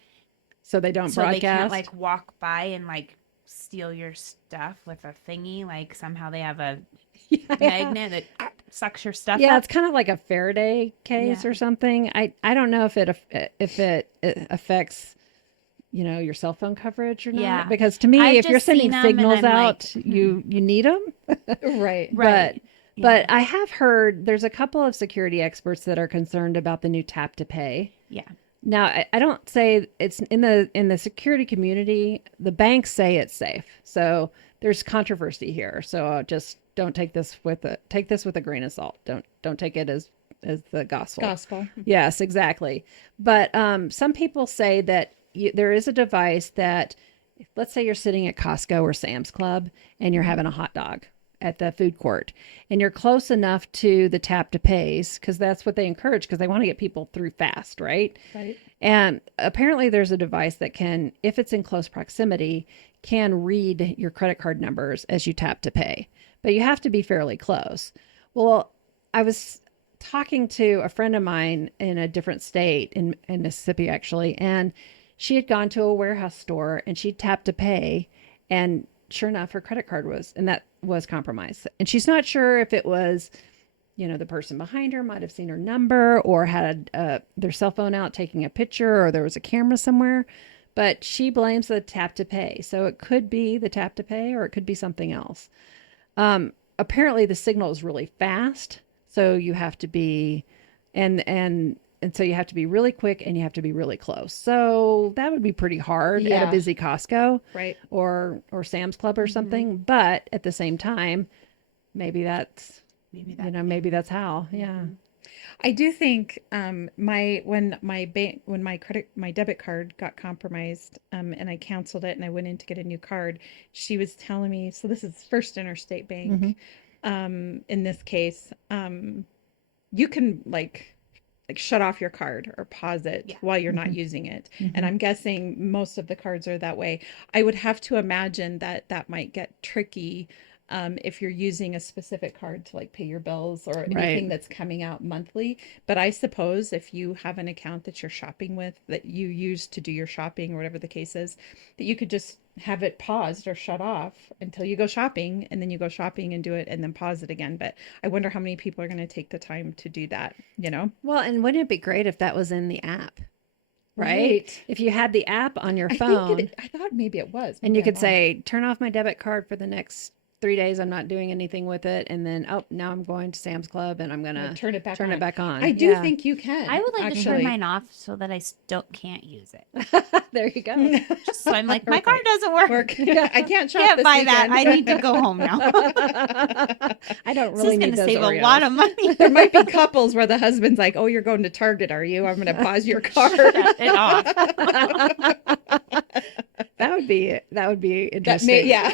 So they don't so broadcast. they can't like walk by and like steal your stuff with a thingy? Like somehow they have a magnet that sucks your stuff Yeah, up. it's kind of like a Faraday case Yeah. or something. I don't know if it affects your cell phone coverage or not. Yeah. Because to me, I've if you're just seen sending 'em and signals I'm out, like, you need them. Right. Right. But I have heard there's a couple of security experts that are concerned about the new tap to pay. Yeah. Now, I don't say it's in the security community. The banks say it's safe, so there's controversy here. So just don't take this with a grain of salt. Don't take it as the gospel. Gospel. Yes, exactly. But some people say that there is a device that, let's say you're sitting at Costco or Sam's Club and you're having a hot dog at the food court and you're close enough to the tap to pays, because that's what they encourage, because they want to get people through fast, right? Right. And apparently there's a device that can, if it's in close proximity, can read your credit card numbers as you tap to pay, but you have to be fairly close. Well, I was talking to a friend of mine in a different state in Mississippi, actually, and she had gone to a warehouse store and she tapped to pay, and sure enough, her credit card was compromised. And she's not sure if it was, the person behind her might have seen her number or had their cell phone out taking a picture, or there was a camera somewhere, but she blames the tap to pay. So it could be the tap to pay, or it could be something else. Apparently the signal is really fast. So you have to be, and and so you have to be really quick and you have to be really close. So that would be pretty hard at Yeah. a busy Costco Right. or Sam's Club or something. But at the same time, maybe that's Maybe maybe that's how. Yeah. I do think when my debit card got compromised, and I canceled it and I went in to get a new card, she was telling me, so this is First Interstate Bank, in this case, you can like shut off your card or pause it while you're not using it. And I'm guessing most of the cards are that way. I would have to imagine that that might get tricky if you're using a specific card to like pay your bills or anything that's coming out monthly. But I suppose if you have an account that you're shopping with, that you use to do your shopping or whatever the case is, that you could just have it paused or shut off until you go shopping, and then you go shopping and do it and then pause it again. But I wonder how many people are going to take the time to do that, you know? Well, and wouldn't it be great if that was in the app? Right? If you had the app on your phone, I thought maybe it was. and Maybe you I'm could wrong. say, turn off my debit card for the next 3 days. I'm not doing anything with it. And then, now I'm going to Sam's Club and I'm going to turn it back turn on. it back on. I do think you can. I would like to turn actually. mine off so that I still can't use it. There you go. Just so I'm like, my card doesn't work. I can't shop Can't this buy that. weekend. I need to go home now. I don't This really is going need to those save Oreos. a lot of money. There might be couples where the husband's like, "Oh, you're going to Target, are you? I'm going to pause your card." Shut it off. That would be That interesting. may, yeah.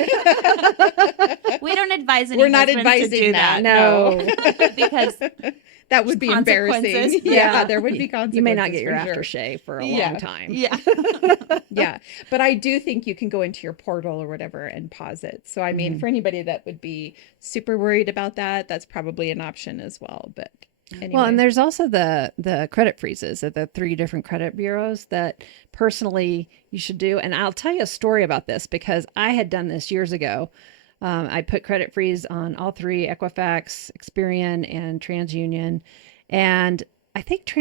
We don't advise any We're not husbands to advising do that. No. because That would be embarrassing. consequences. Yeah, there would be consequences. You may not get your for sure. aftershave for a Yeah. long time. yeah. Yeah, but I do think you can go into your portal or whatever and pause it. So I mean, for anybody that would be super worried about that, that's probably an option as well. But anyway. Well, and there's also the credit freezes at the 3 different credit bureaus that personally you should do. And I'll tell you a story about this because I had done this years ago. I put credit freeze on all 3, Equifax, Experian, and TransUnion. And I think it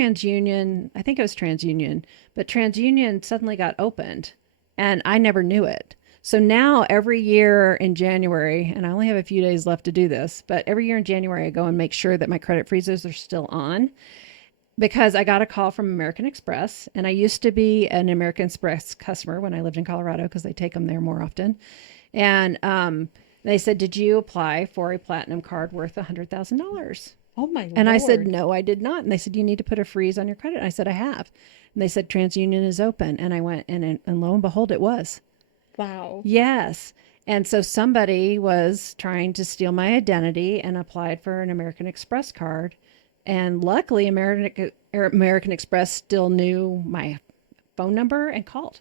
was TransUnion, but TransUnion suddenly got opened and I never knew it. So now every year in January, and I only have a few days left to do this, but every year in January, I go and make sure that my credit freezes are still on because I got a call from American Express, and I used to be an American Express customer when I lived in Colorado because they take them there more often. And they said, "Did you apply for a platinum card worth $100,000?" oh my And I said, Lord. "No, I did not." And they said, "You need to put a freeze on your credit." And I said, "I have." And they said, "TransUnion is open." And I went, and lo and behold, it was. Wow. Yes. And so somebody was trying to steal my identity and applied for an American Express card. And luckily, American Express still knew my phone number and called,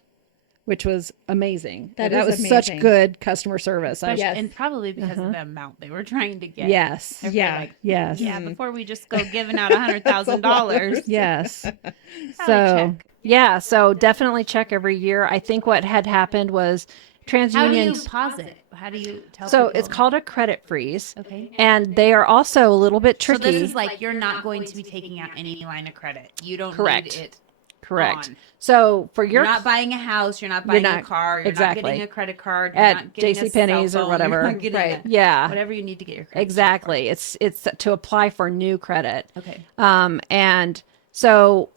which was amazing. That That is was such amazing. good customer service. Especially- Yes. And probably because of the amount they were trying to get. Yes. They're Yeah. like, Yes. yeah, before we just go giving out $100,000. Yes. Probably So, check. yeah. So definitely check every year. I think what had happened was How do you TransUnion. pause it? How do you tell So people? it's called a credit freeze. Okay. And they are also a little bit So tricky. this is like you're not going to be taking out any line of credit. You don't Correct. need it. Correct. on. So for You're your not buying a house. You're not buying a not- car. You're exactly. not getting a credit card. You're At not getting a JCPenney's cell or phone, whatever. You're not getting Right. yeah, whatever you need to get your credit. exactly. It's to apply for new credit. Okay. And so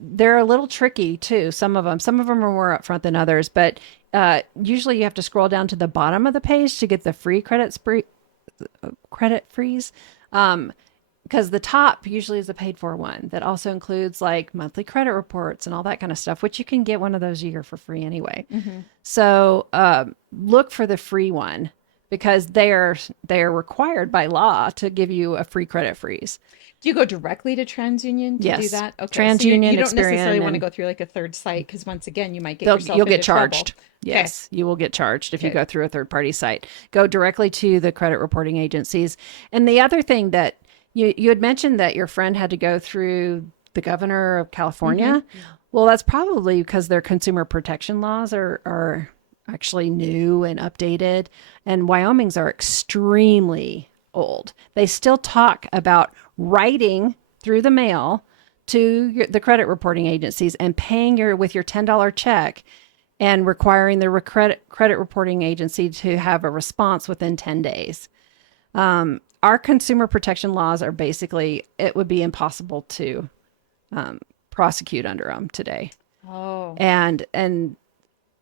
they're a little tricky too. Some of them are more upfront than others, but usually you have to scroll down to the bottom of the page to get the free credit freeze. Because the top usually is a paid for one that also includes like monthly credit reports and all that kind of stuff, which you can get one of those a year for free anyway. So look for the free one because they are required by law to give you a free credit freeze. Do you go directly to TransUnion to do Yes. that? Okay. TransUnion, you don't necessarily Experian, want to and- go through like a third site because once again you might get You'll yourself get into trouble. charged. Yes, you will get charged if you Okay. go through a third party site. Go directly to the credit reporting agencies. And the other thing that you had mentioned that your friend had to go through the governor of California. Well, that's probably because their consumer protection laws are actually new and updated. And Wyoming's are extremely old. They still talk about writing through the mail to the credit reporting agencies and paying with your $10 check and requiring the credit reporting agency to have a response within 10 days. Our consumer protection laws are basically, it would be impossible to prosecute under them today. Oh. And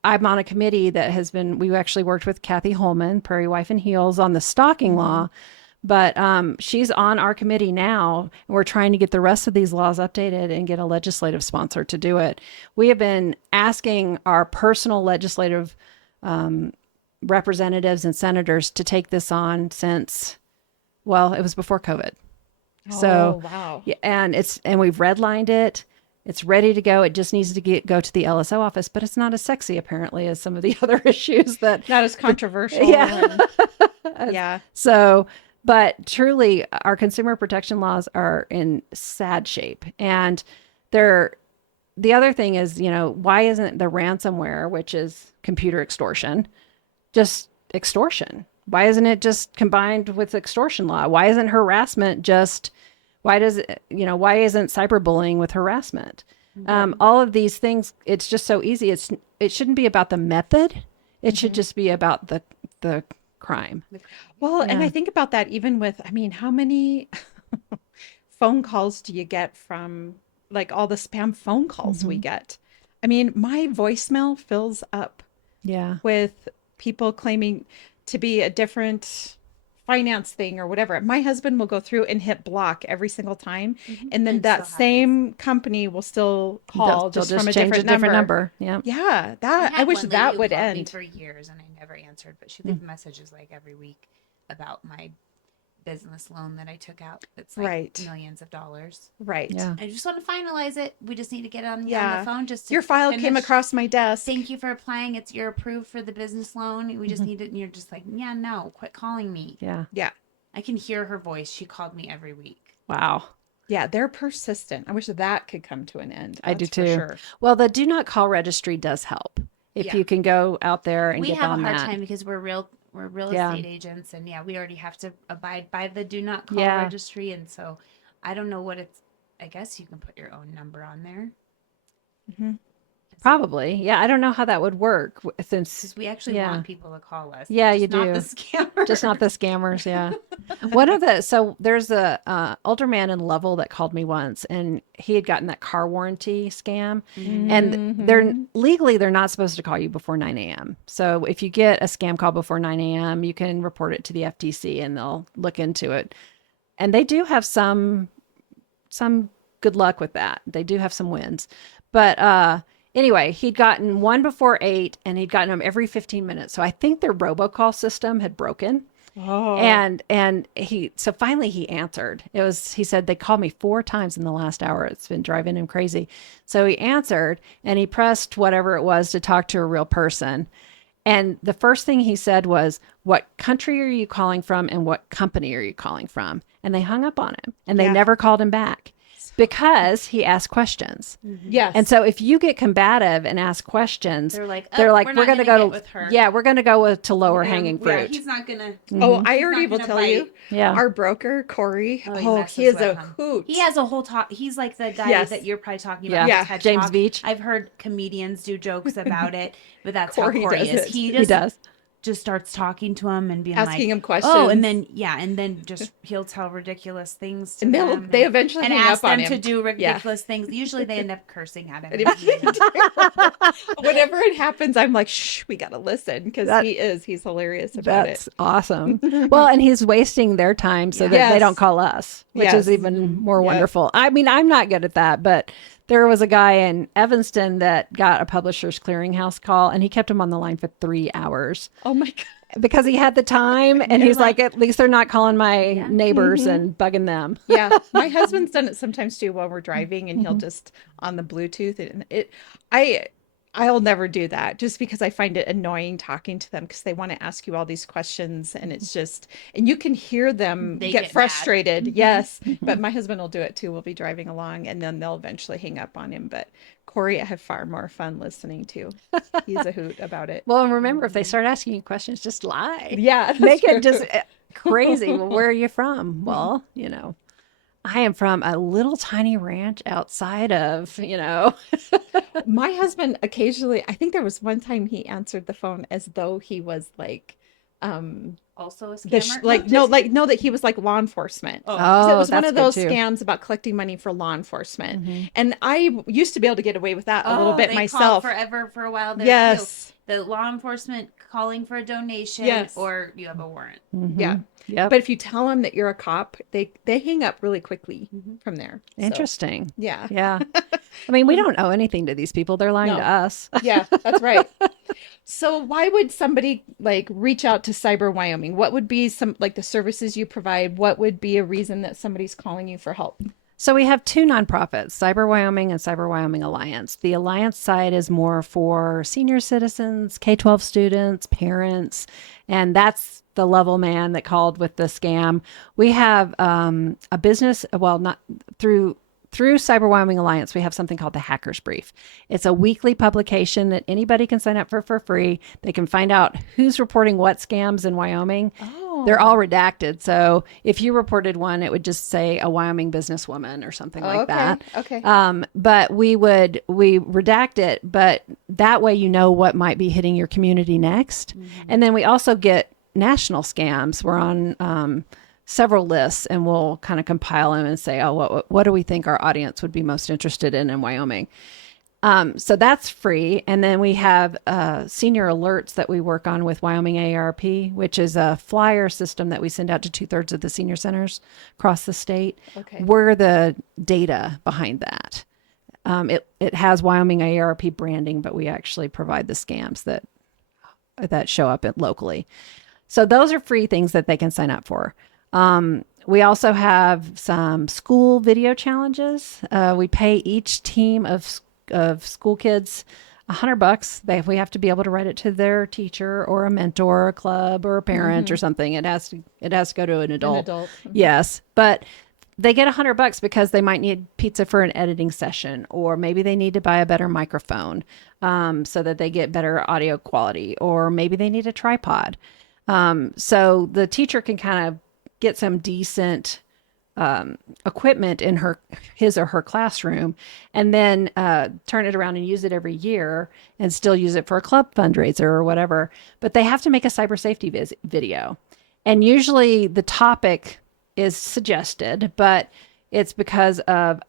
I'm on a committee that has been, we actually worked with Kathy Holman, Prairie Wife and Heels, on the stalking law, but she's on our committee now, and we're trying to get the rest of these laws updated and get a legislative sponsor to do it. We have been asking our personal legislative representatives and senators to take this on since, well, it was before COVID. So, wow. yeah, and we've redlined it. It's ready to go. It just needs to go to the LSO office, but it's not as sexy apparently as some of the other issues that. Not as controversial. Yeah. Yeah. So, but truly, our consumer protection laws are in sad shape. And the other thing is, why isn't the ransomware, which is computer extortion, just extortion? Why isn't it just combined with extortion law? Why isn't harassment just, why isn't cyberbullying with harassment? All of these things, it's just so easy. It shouldn't be about the method. It should just be about the crime. Well, and Yeah. I think about that even with, how many phone calls do you get from like all the spam phone calls we get? My voicemail fills up Yeah. with people claiming to be a different finance thing or whatever. My husband will go through and hit block every single time. And then It that still same company will still call They'll just from a change different number. Yeah. Yeah, I I had wish one that lady would who called me end. for years, and I never answered. But she leave messages like every week about my business loan that I took out. It's like Right. millions of dollars. Right. Yeah. I just want to finalize it. We just need to get on Yeah. the phone. Just to Your file came finish. across my desk. Thank you for applying. You're approved for the business loan. We just need it. And you're just like, yeah, no, quit calling me. Yeah. Yeah. I can hear her voice. She called me every week. Wow. Yeah, they're persistent. I wish that could come to an end. I do That's for too. sure. Well, the do not call registry does help. If Yeah. you can go out there and We get have a on hard that. time because we're real Yeah. estate agents, and we already have to abide by the do not call Yeah. registry. And so I don't know what it's. I guess you can put your own number on there. Probably. Yeah. I don't know how that would work since, Because we actually Yeah. want people to call us. Yeah, just you not do. the scammer. just not the scammers. Yeah. So there's a older man in Lovell that called me once, and he had gotten that car warranty scam. And they're not supposed to call you before 9 a.m. So if you get a scam call before 9 a.m., you can report it to the FTC and they'll look into it. And they do have some good luck with that. They do have some wins. But anyway, he'd gotten one before 8 and he'd gotten them every 15 minutes. So I think their robocall system had broken. Oh. And so finally he answered. He said, they called me 4 times in the last hour. It's been driving him crazy. So he answered and he pressed whatever it was to talk to a real person. And the first thing he said was, what country are you calling from and what company are you calling from? And they hung up on him and they Yeah. never called him back because he asked questions. Yes. And so if you get combative and ask questions, They're like, we're not going to gonna go get to, with her. yeah, we're going to go to lower hanging Yeah, fruit. he's not gonna. Oh, I He's already not will gonna tell you. bite. Yeah. Our broker, Corey. Oh, he Oh, messes he is with a him. hoot. He has a whole talk. He's like the guy Yes. that you're probably talking Yeah. about. Yeah. his TED James Talk. Beach. I've heard comedians do jokes about it, but that's Corey how Corey does is. it. He does. Just starts talking to him and being Asking like, him questions. Oh, and then just he'll tell ridiculous things to And them. they eventually and hang ask up on them to him. do Yeah. ridiculous things. Usually they end up cursing at him. Whenever it happens, I'm like, shh, we got to listen because That- he's hilarious about That's it. awesome. Well, and he's wasting their time so that they Yes. don't call us, which Yes. is even more Yes. wonderful. I'm not good at that, but there was a guy in Evanston that got a Publishers Clearinghouse call and he kept him on the line for 3 hours Oh my God. because he had the time and he's like, at least they're not calling my neighbors Mm-hmm. and bugging them. Yeah. My husband's done it sometimes too while we're driving and he'll just on the Bluetooth and I'll never do that just because I find it annoying talking to them because they want to ask you all these questions and it's just, and you can hear them They get get frustrated. Yes. But my husband will do it too. We'll be driving along and then they'll eventually hang up on him. But Corey, I have far more fun listening to. He's a hoot about it. Well, and remember, if they start asking you questions, just lie. Yeah. that's Make true. it just crazy. Well, where are you from? Well, I am from a little tiny ranch outside of, My husband occasionally, I think there was one time he answered the phone as though he was like Also a the scammer. like no, like no, that he was like law enforcement. Oh. 'Cause it was one that's of good those too. scams about collecting money for law enforcement. Mhm. And I used to be able to get away with that a little bit They myself. called forever for a while. They're, Yes. the law enforcement calling for a donation, Yes. or you have a warrant. Yeah. Mhm. Yep. But if you tell them that you're a cop, they hang up really quickly from there. So, Interesting. yeah. Yeah. I mean, we don't owe anything to these people. They're lying No. to us. Yeah, that's right. So why would somebody like reach out to Cyber Wyoming? What would be some like the services you provide? What would be a reason that somebody's calling you for help? So we have two nonprofits, Cyber Wyoming and Cyber Wyoming Alliance. The Alliance side is more for senior citizens, K-12 students, parents, and that's the level man that called with the scam. We have a business, well, not through Cyber Wyoming Alliance, we have something called the Hackers Brief. It's a weekly publication that anybody can sign up for free. They can find out who's reporting what scams in Wyoming. Oh. They're all redacted. So if you reported one, it would just say a Wyoming businesswoman or something like that. Okay. But we redact it, but that way you know what might be hitting your community next. And then we also get national scams. We're on several lists, and we'll kind of compile them and say, oh, what do we think our audience would be most interested in Wyoming? So that's free. And then we have senior alerts that we work on with Wyoming AARP, which is a flyer system that we send out to 2/3 of the senior centers across the state. Okay. We're the data behind that. It has Wyoming AARP branding, but we actually provide the scams that show up locally. So those are free things that they can sign up for. We also have some school video challenges. We pay each team of school kids $100. We have to be able to write it to their teacher or a mentor, or a club, or a parent, or something. It has to go to an adult. Yes, but they get $100 because they might need pizza for an editing session, or maybe they need to buy a better microphone so that they get better audio quality, or maybe they need a tripod. So the teacher can kind of get some decent equipment in his or her classroom, and then turn it around and use it every year and still use it for a club fundraiser or whatever. But they have to make a cyber safety video. And usually the topic is suggested, but it's because of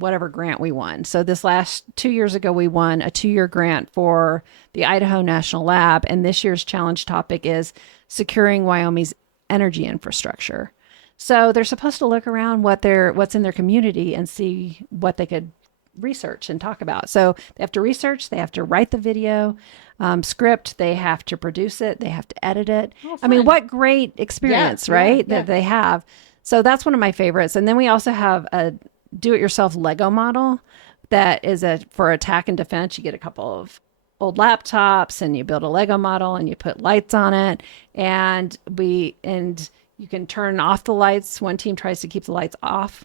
whatever grant we won. So this last 2 years ago, we won a 2-year grant for the Idaho National Lab. And this year's challenge topic is securing Wyoming's energy infrastructure. So they're supposed to look around what's in their community and see what they could research and talk about. So they have to research, they have to write the video script, they have to produce it, they have to edit it. I mean, what great experience, right? That they have. So that's one of my favorites. And then we also have a do-it-yourself Lego model that is for attack and defense. You get a couple of old laptops and you build a Lego model and you put lights on it, and you can turn off the lights. One team tries to keep the lights off.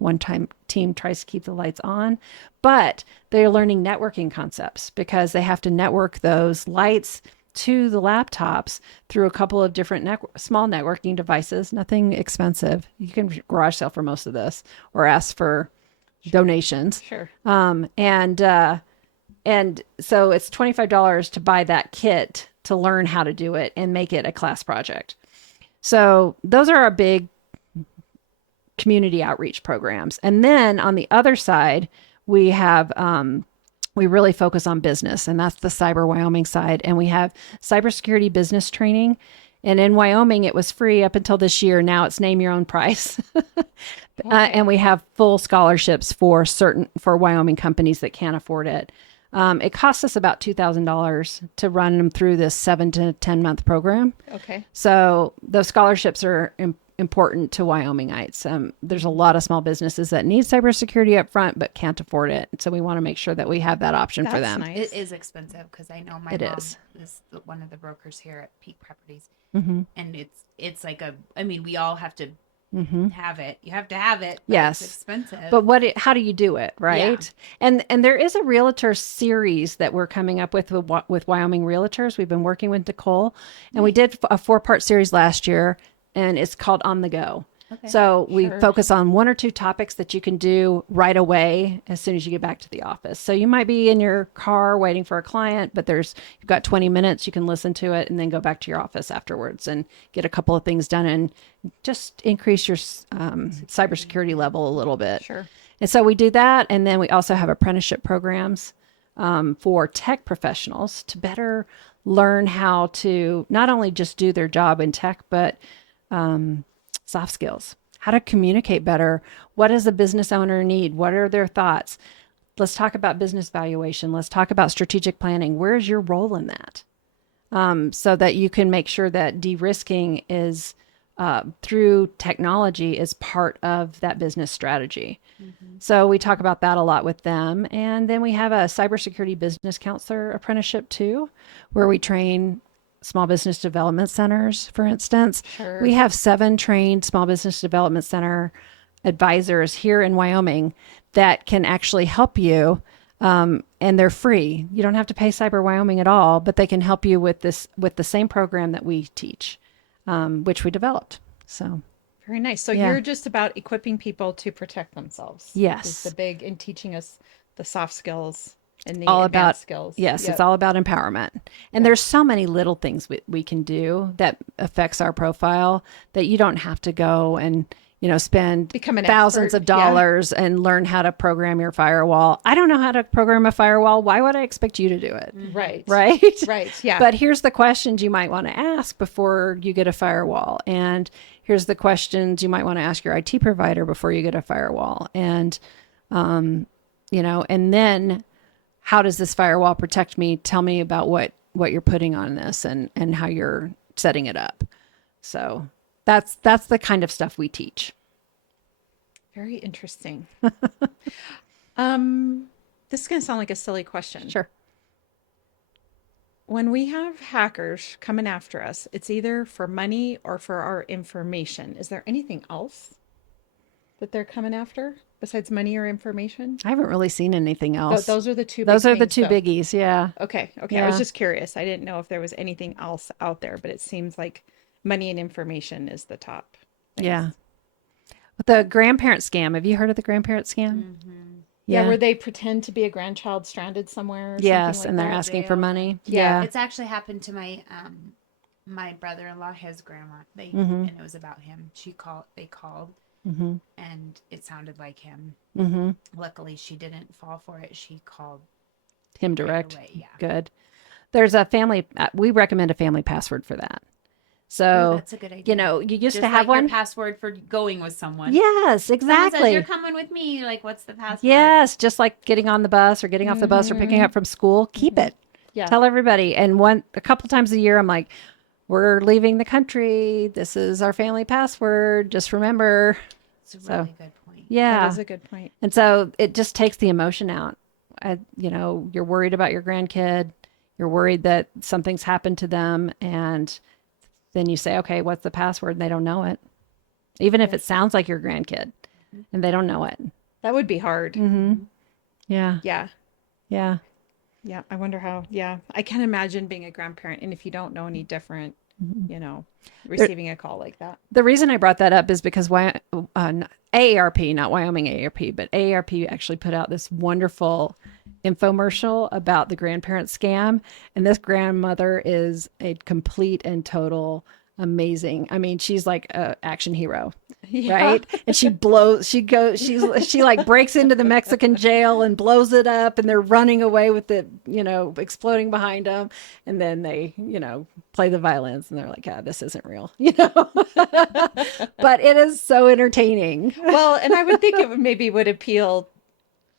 Team tries to keep the lights on. But they're learning networking concepts because they have to network those lights to the laptops through a couple of different small networking devices. Nothing expensive. You can garage sale for most of this or ask for donations. Sure. And so it's $25 to buy that kit to learn how to do it and make it a class project. So those are our big community outreach programs. And then on the other side, we have, we really focus on business, and that's the Cyber Wyoming side. And we have cybersecurity business training. And in Wyoming, it was free up until this year. Now it's name your own price. And we have full scholarships for Wyoming companies that can't afford it. It costs us about $2,000 to run them through this 7 to 10 month program. Okay. So those scholarships are important to Wyomingites. There's a lot of small businesses that need cybersecurity up front but can't afford it. So we want to make sure that we have that option for them. Nice. It is expensive because I know my mom is one of the brokers here at Peak Properties, and it's like we all have to have it. You have to have it. Yes, it's expensive. But how do you do it, right? Yeah. And there is a realtor series that we're coming up with Wyoming realtors. We've been working with Nicole, and we did a 4-part series last year, and it's called On the Go. Okay. So we Sure. focus on 1 or 2 topics that you can do right away as soon as you get back to the office. So you might be in your car waiting for a client, but you've got 20 minutes, you can listen to it and then go back to your office afterwards and get a couple of things done and just increase your cybersecurity level a little bit. Sure. And so we do that. And then we also have apprenticeship programs for tech professionals to better learn how to not only just do their job in tech, but soft skills, how to communicate better. What does a business owner need? What are their thoughts? Let's talk about business valuation. Let's talk about strategic planning. Where's your role in that? So that you can make sure that de-risking is through technology is part of that business strategy. So we talk about that a lot with them. And then we have a cybersecurity business counselor apprenticeship too, where we train small business development centers, for instance. Sure. We have 7 trained small business development center advisors here in Wyoming that can actually help you. And they're free. You don't have to pay Cyber Wyoming at all, but they can help you with the same program that we teach, which we developed. So Very nice. So Yeah. you're just about equipping people to protect themselves. Yes. Is the big in teaching us the soft skills and the all advanced about skills. Yes, Yep. it's all about empowerment. And there's so many little things we can do that affects our profile that you don't have to go and spend Become an thousands expert, of dollars and learn how to program your firewall. I don't know how to program a firewall. Why would I expect you to do it? Right. Right? Right. Yeah. But here's the questions you might want to ask before you get a firewall. And here's the questions you might want to ask your IT provider before you get a firewall. And, and then how does this firewall protect me? Tell me about what you're putting on this and how you're setting it up. So that's the kind of stuff we teach. Very interesting. This is going to sound like a silly question. Sure. When we have hackers coming after us, it's either for money or for our information. Is there anything else that they're coming after besides money or information? I haven't really seen anything else. Those are the two. Those big are the things, two though. biggies. Yeah. Okay. Okay. I was Yeah. just curious. I didn't know if there was anything else out there, but it seems like money and information is the top. things. Yeah. With the grandparent scam. Have you heard of the grandparent scam? Yeah. Where they pretend to be a grandchild stranded somewhere. Or Yes, something and like they're that. asking for money. Yeah. It's actually happened to my brother-in-law, his grandma. Mm-hmm. And it was about him. They called Mm-hmm. and it sounded like him. Mm-hmm. Luckily she didn't fall for it. She called Him right direct. away. Yeah. Good. There's a family. We recommend a family password for that. So Oh, that's a good idea. you used Just to have like one. your password for going with someone. Yes, Someone says exactly. you're coming with me. You're like, what's the password? Yes, just like getting on the bus or getting off the bus or picking up from school. Keep it. Yeah. Tell everybody. And a couple times a year, I'm like, we're leaving the country. This is our family password. Just remember. It's a So, really good point. Yeah. That is a good point. And so it just takes the emotion out. You're worried about your grandkid. You're worried that something's happened to them. And then you say, okay, what's the password? And they don't know it. Even if it sounds like your grandkid and they don't know it. That would be hard. Mm-hmm. Yeah. Yeah. Yeah. Yeah. I wonder how. Yeah. I can't imagine being a grandparent. And if you don't know any different, receiving a call like that. The reason I brought that up is because AARP, not Wyoming AARP, but AARP actually put out this wonderful infomercial about the grandparent scam. And this grandmother is a complete and total amazing. I mean, she's like an action hero, right? And she like breaks into the Mexican jail and blows it up and they're running away with it, exploding behind them. And then they, play the violins and they're like, this isn't real, but it is so entertaining. Well, and I would think it would appeal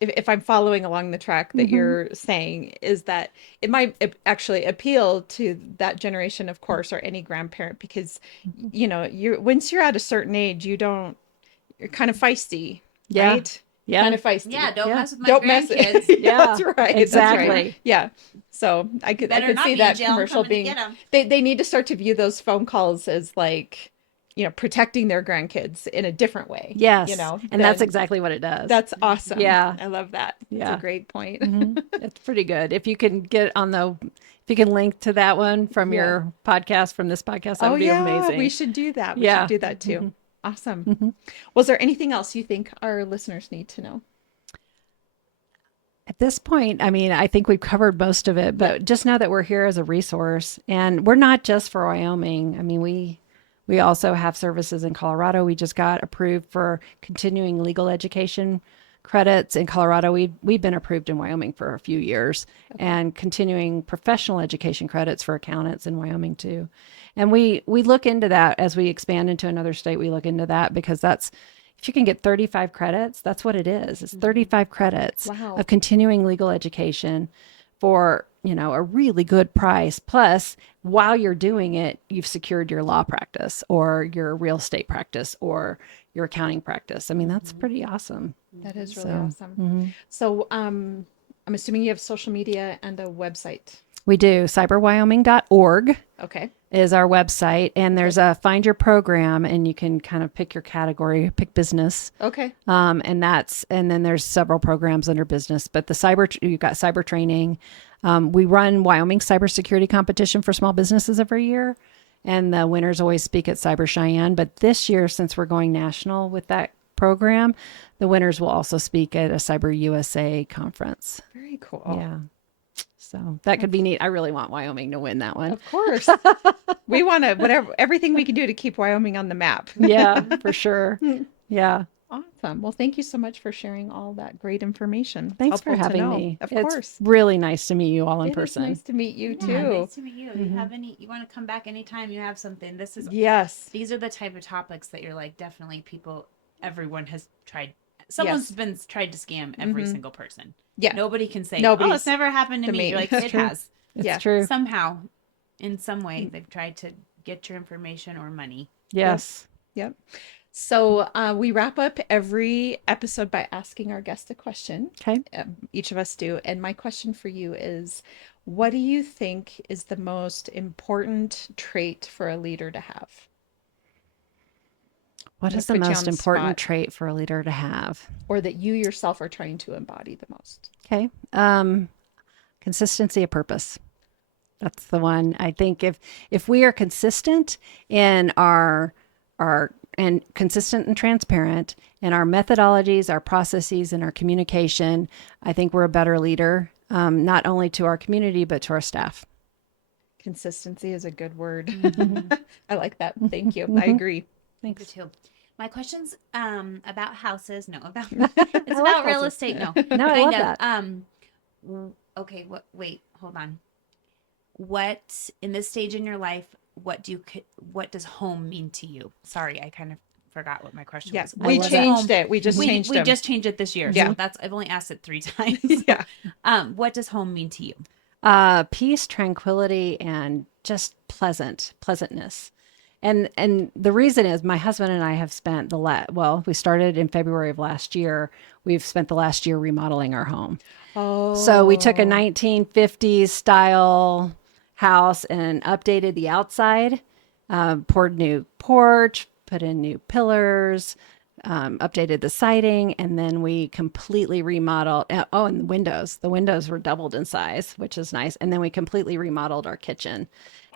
if I'm following along the track that you're saying, is that it might actually appeal to that generation, of course, or any grandparent, because, once you're at a certain age, you're kind of feisty, Yeah. right? Yeah. Kind of feisty. Yeah, don't mess with my Don't mess. grandkids. Yeah, That's right. exactly. That's right. Yeah. So I could Better not see be in that jail. I'm commercial coming to being, get 'em. they need to start to view those phone calls as like, protecting their grandkids in a different way. Yes. And that's than- exactly what it does. That's awesome. Yeah. I love that. That's Yeah. a great point. Mhm. It's pretty good. If you can link to that one from Yeah. your podcast, from this podcast, that would be amazing. We should do that. We Yeah. should do that too. Awesome. Mhm. Was there anything else you think our listeners need to know? At this point, I mean, I think we've covered most of it, but just know that we're here as a resource, and we're not just for Wyoming. I mean, we also have services in Colorado. We just got approved for continuing legal education credits in Colorado. We've been approved in Wyoming for a few years, and continuing professional education credits for accountants in Wyoming too. And we look into that as we expand into another state. We look into that because that's if you can get 35 credits, that's what it is. It's 35 credits Wow. of continuing legal education for, a really good price. Plus, while you're doing it, you've secured your law practice or your real estate practice or your accounting practice. I mean, that's pretty awesome. That is really So, awesome. mhm. So, I'm assuming you have social media and a website. We do. cyberwyoming.org Okay. is our website, and there's a find your program, and you can kind of pick your category, pick business. Okay. And then there's several programs under business, but you've got cyber training. We run Wyoming cybersecurity competition for small businesses every year, and the winners always speak at Cyber Cheyenne. But this year, since we're going national with that program, the winners will also speak at a Cyber USA conference. Very cool. Yeah. So that could be neat. I really want Wyoming to win that one. Of course. We want to, everything we can do to keep Wyoming on the map. Yeah, for sure. Yeah. Awesome. Well, thank you so much for sharing all that great information. It's Thanks for helpful to having know. me. Of It's course. really nice to meet you all in It is person. nice to meet you Yeah, too. nice to meet you. You want to come back anytime you have something. Yes. These are the type of topics that you're like, definitely everyone has tried. Someone's been tried to scam every single person. Yeah. Nobody can say, Nobody's it's never happened to me. You're like, It's it true. has. It's Yeah. true. Somehow, in some way, they've tried to get your information or money. Yes. Yep. So we wrap up every episode by asking our guest a question. Okay. Each of us do. And my question for you is, what do you think is the most important trait for a leader to have? What I'm is gonna the put you most on the important spot. trait for a leader to have? Or that you yourself are trying to embody the most? Okay. Consistency of purpose. That's the one. I think if we are consistent in our and consistent and transparent in our methodologies, our processes, and our communication, I think we're a better leader, not only to our community but to our staff. Consistency is a good word. I like that. Thank you. I agree. Me too. My question's about houses. No, about it's like about real houses. estate. No, No, I love that. Okay. Wait. Hold on. What in this stage in your life? What does home mean to you? Sorry, I kind of forgot what my question Yes, was. we What does changed home- it. We just we changed we them. just changed it this year. Yeah. So I've only asked it 3 times. Yeah. What does home mean to you? Peace, tranquility, and just pleasantness. And the reason is my husband and I have spent we started in February of last year. We've spent the last year remodeling our home. Oh. So we took a 1950s style house and updated the outside, poured new porch, put in new pillars, updated the siding, and then we completely remodeled. Oh, and the windows. The windows were doubled in size, which is nice. And then we completely remodeled our kitchen.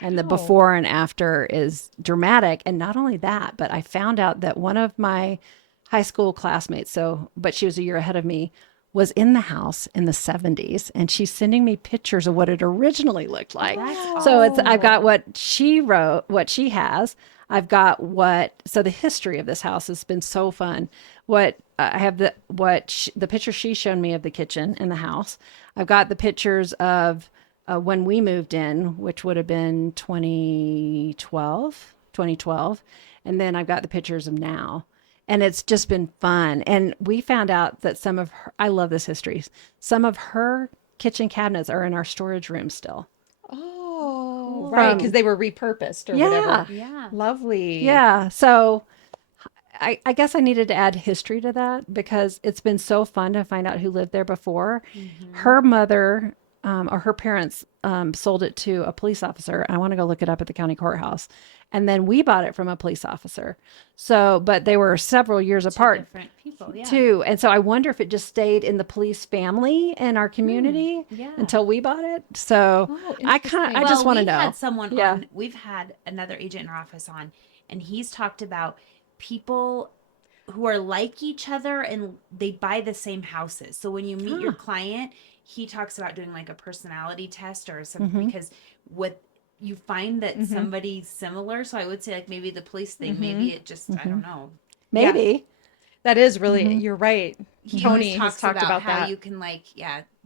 And the Wow. before and after is dramatic. And not only that, but I found out that one of my high school classmates, but she was a year ahead of me, was in the house in the 70s, and she's sending me pictures of what it originally looked like. That's So awesome. I've got what she wrote, what she has. I've got so the history of this house has been so fun. I have the picture she showed me of the kitchen in the house. I've got the pictures of when we moved in, which would have been 2012. And then I've got the pictures of now. And it's just been fun. And we found out that I love this history. Some of her kitchen cabinets are in our storage room still. Oh, right. Because they were repurposed or Yeah. whatever. Yeah. Lovely. Yeah. So I guess I needed to add history to that because it's been so fun to find out who lived there before. Her mother or her parents sold it to a police officer. I want to go look it up at the county courthouse. And then we bought it from a police officer. So, but they were several years apart Different people. Yeah. too. And so I wonder if it just stayed in the police family in our community yeah. until we bought it. So Oh, I interesting. just want to we've know. had someone Yeah. on. We've had another agent in our office on, and he's talked about people who are like each other and they buy the same houses. So when you meet your client, he talks about doing like a personality test or something because what you find that somebody's similar. So I would say like maybe the police thing, maybe it just, I don't know. Maybe. That is really, you're right. He Tony always has talks talked about how that. you can like,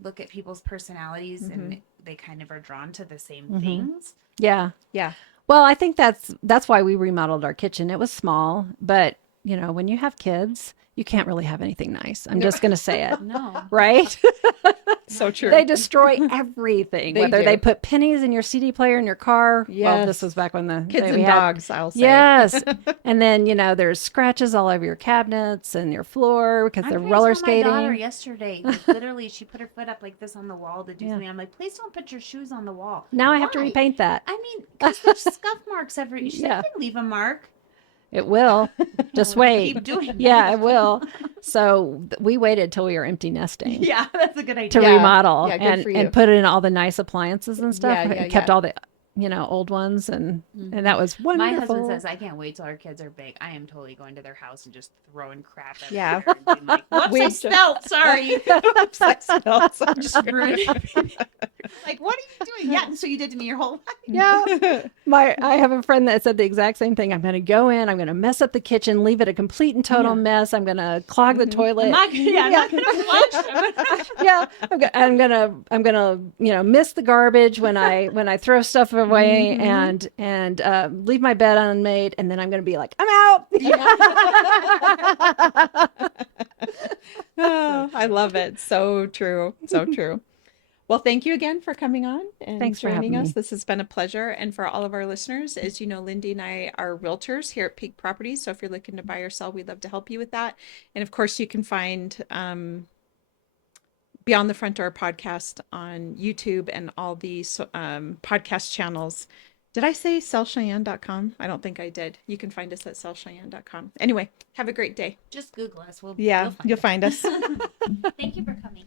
look at people's personalities and they kind of are drawn to the same things. Yeah. Yeah. Well, I think that's why we remodeled our kitchen. It was small, but you know, when you have kids, you can't really have anything nice. I'm just going to say it. No. Right? So true. They destroy everything, They whether do. they put pennies in your CD player in your car. Well, Yes. this was back when the Kids we and had- dogs, I'll say. Yes. And then, you know, there's scratches all over your cabinets and your floor because they're roller My daughter skating. yesterday, like, literally, she put her foot up like this on the wall to do something. I'm like, please don't put your shoes on the wall. Now I have to Why? repaint that. I mean, because there's scuff marks every. She's Yeah. like, "You can leave a mark. It will. Just wait. Keep doing Yeah, it will. So we waited till we were empty nesting. Yeah, that's a good idea. To Yeah. remodel Yeah, good for you. and put in all the nice appliances and stuff. Yeah, yeah, and kept yeah. all the, you know, old ones and that was My wonderful. husband says, I can't wait till our kids are big. I am totally going to their house and just throwing crap Yeah. everywhere. And being like, whoops, I We've- spelled. Sorry. Just Ruined. Like, what are you doing? Yeah, so you did to me your whole life. Yeah. I have a friend that said the exact same thing. I'm going to go in, I'm going to mess up the kitchen, leave it a complete and total mess. I'm going to clog the toilet. I'm not gonna flush. Yeah. I'm going to, you know, miss the garbage when I throw stuff away and leave my bed unmade. And then I'm going to be like, I'm out. Oh, I love it. So true. So true. Well, thank you again for coming on and Thanks for joining having us. me. This has been a pleasure. And for all of our listeners, as you know, Lindy and I are realtors here at Peak Properties. So if you're looking to buy or sell, we'd love to help you with that. And of course, you can find Beyond the Front Door podcast on YouTube and all the podcast channels. Did I say sellcheyenne.com? I don't think I did. You can find us at sellcheyenne.com. Anyway, have a great day. Just Google us. We'll Yeah, find you'll it. find us. Thank you for coming.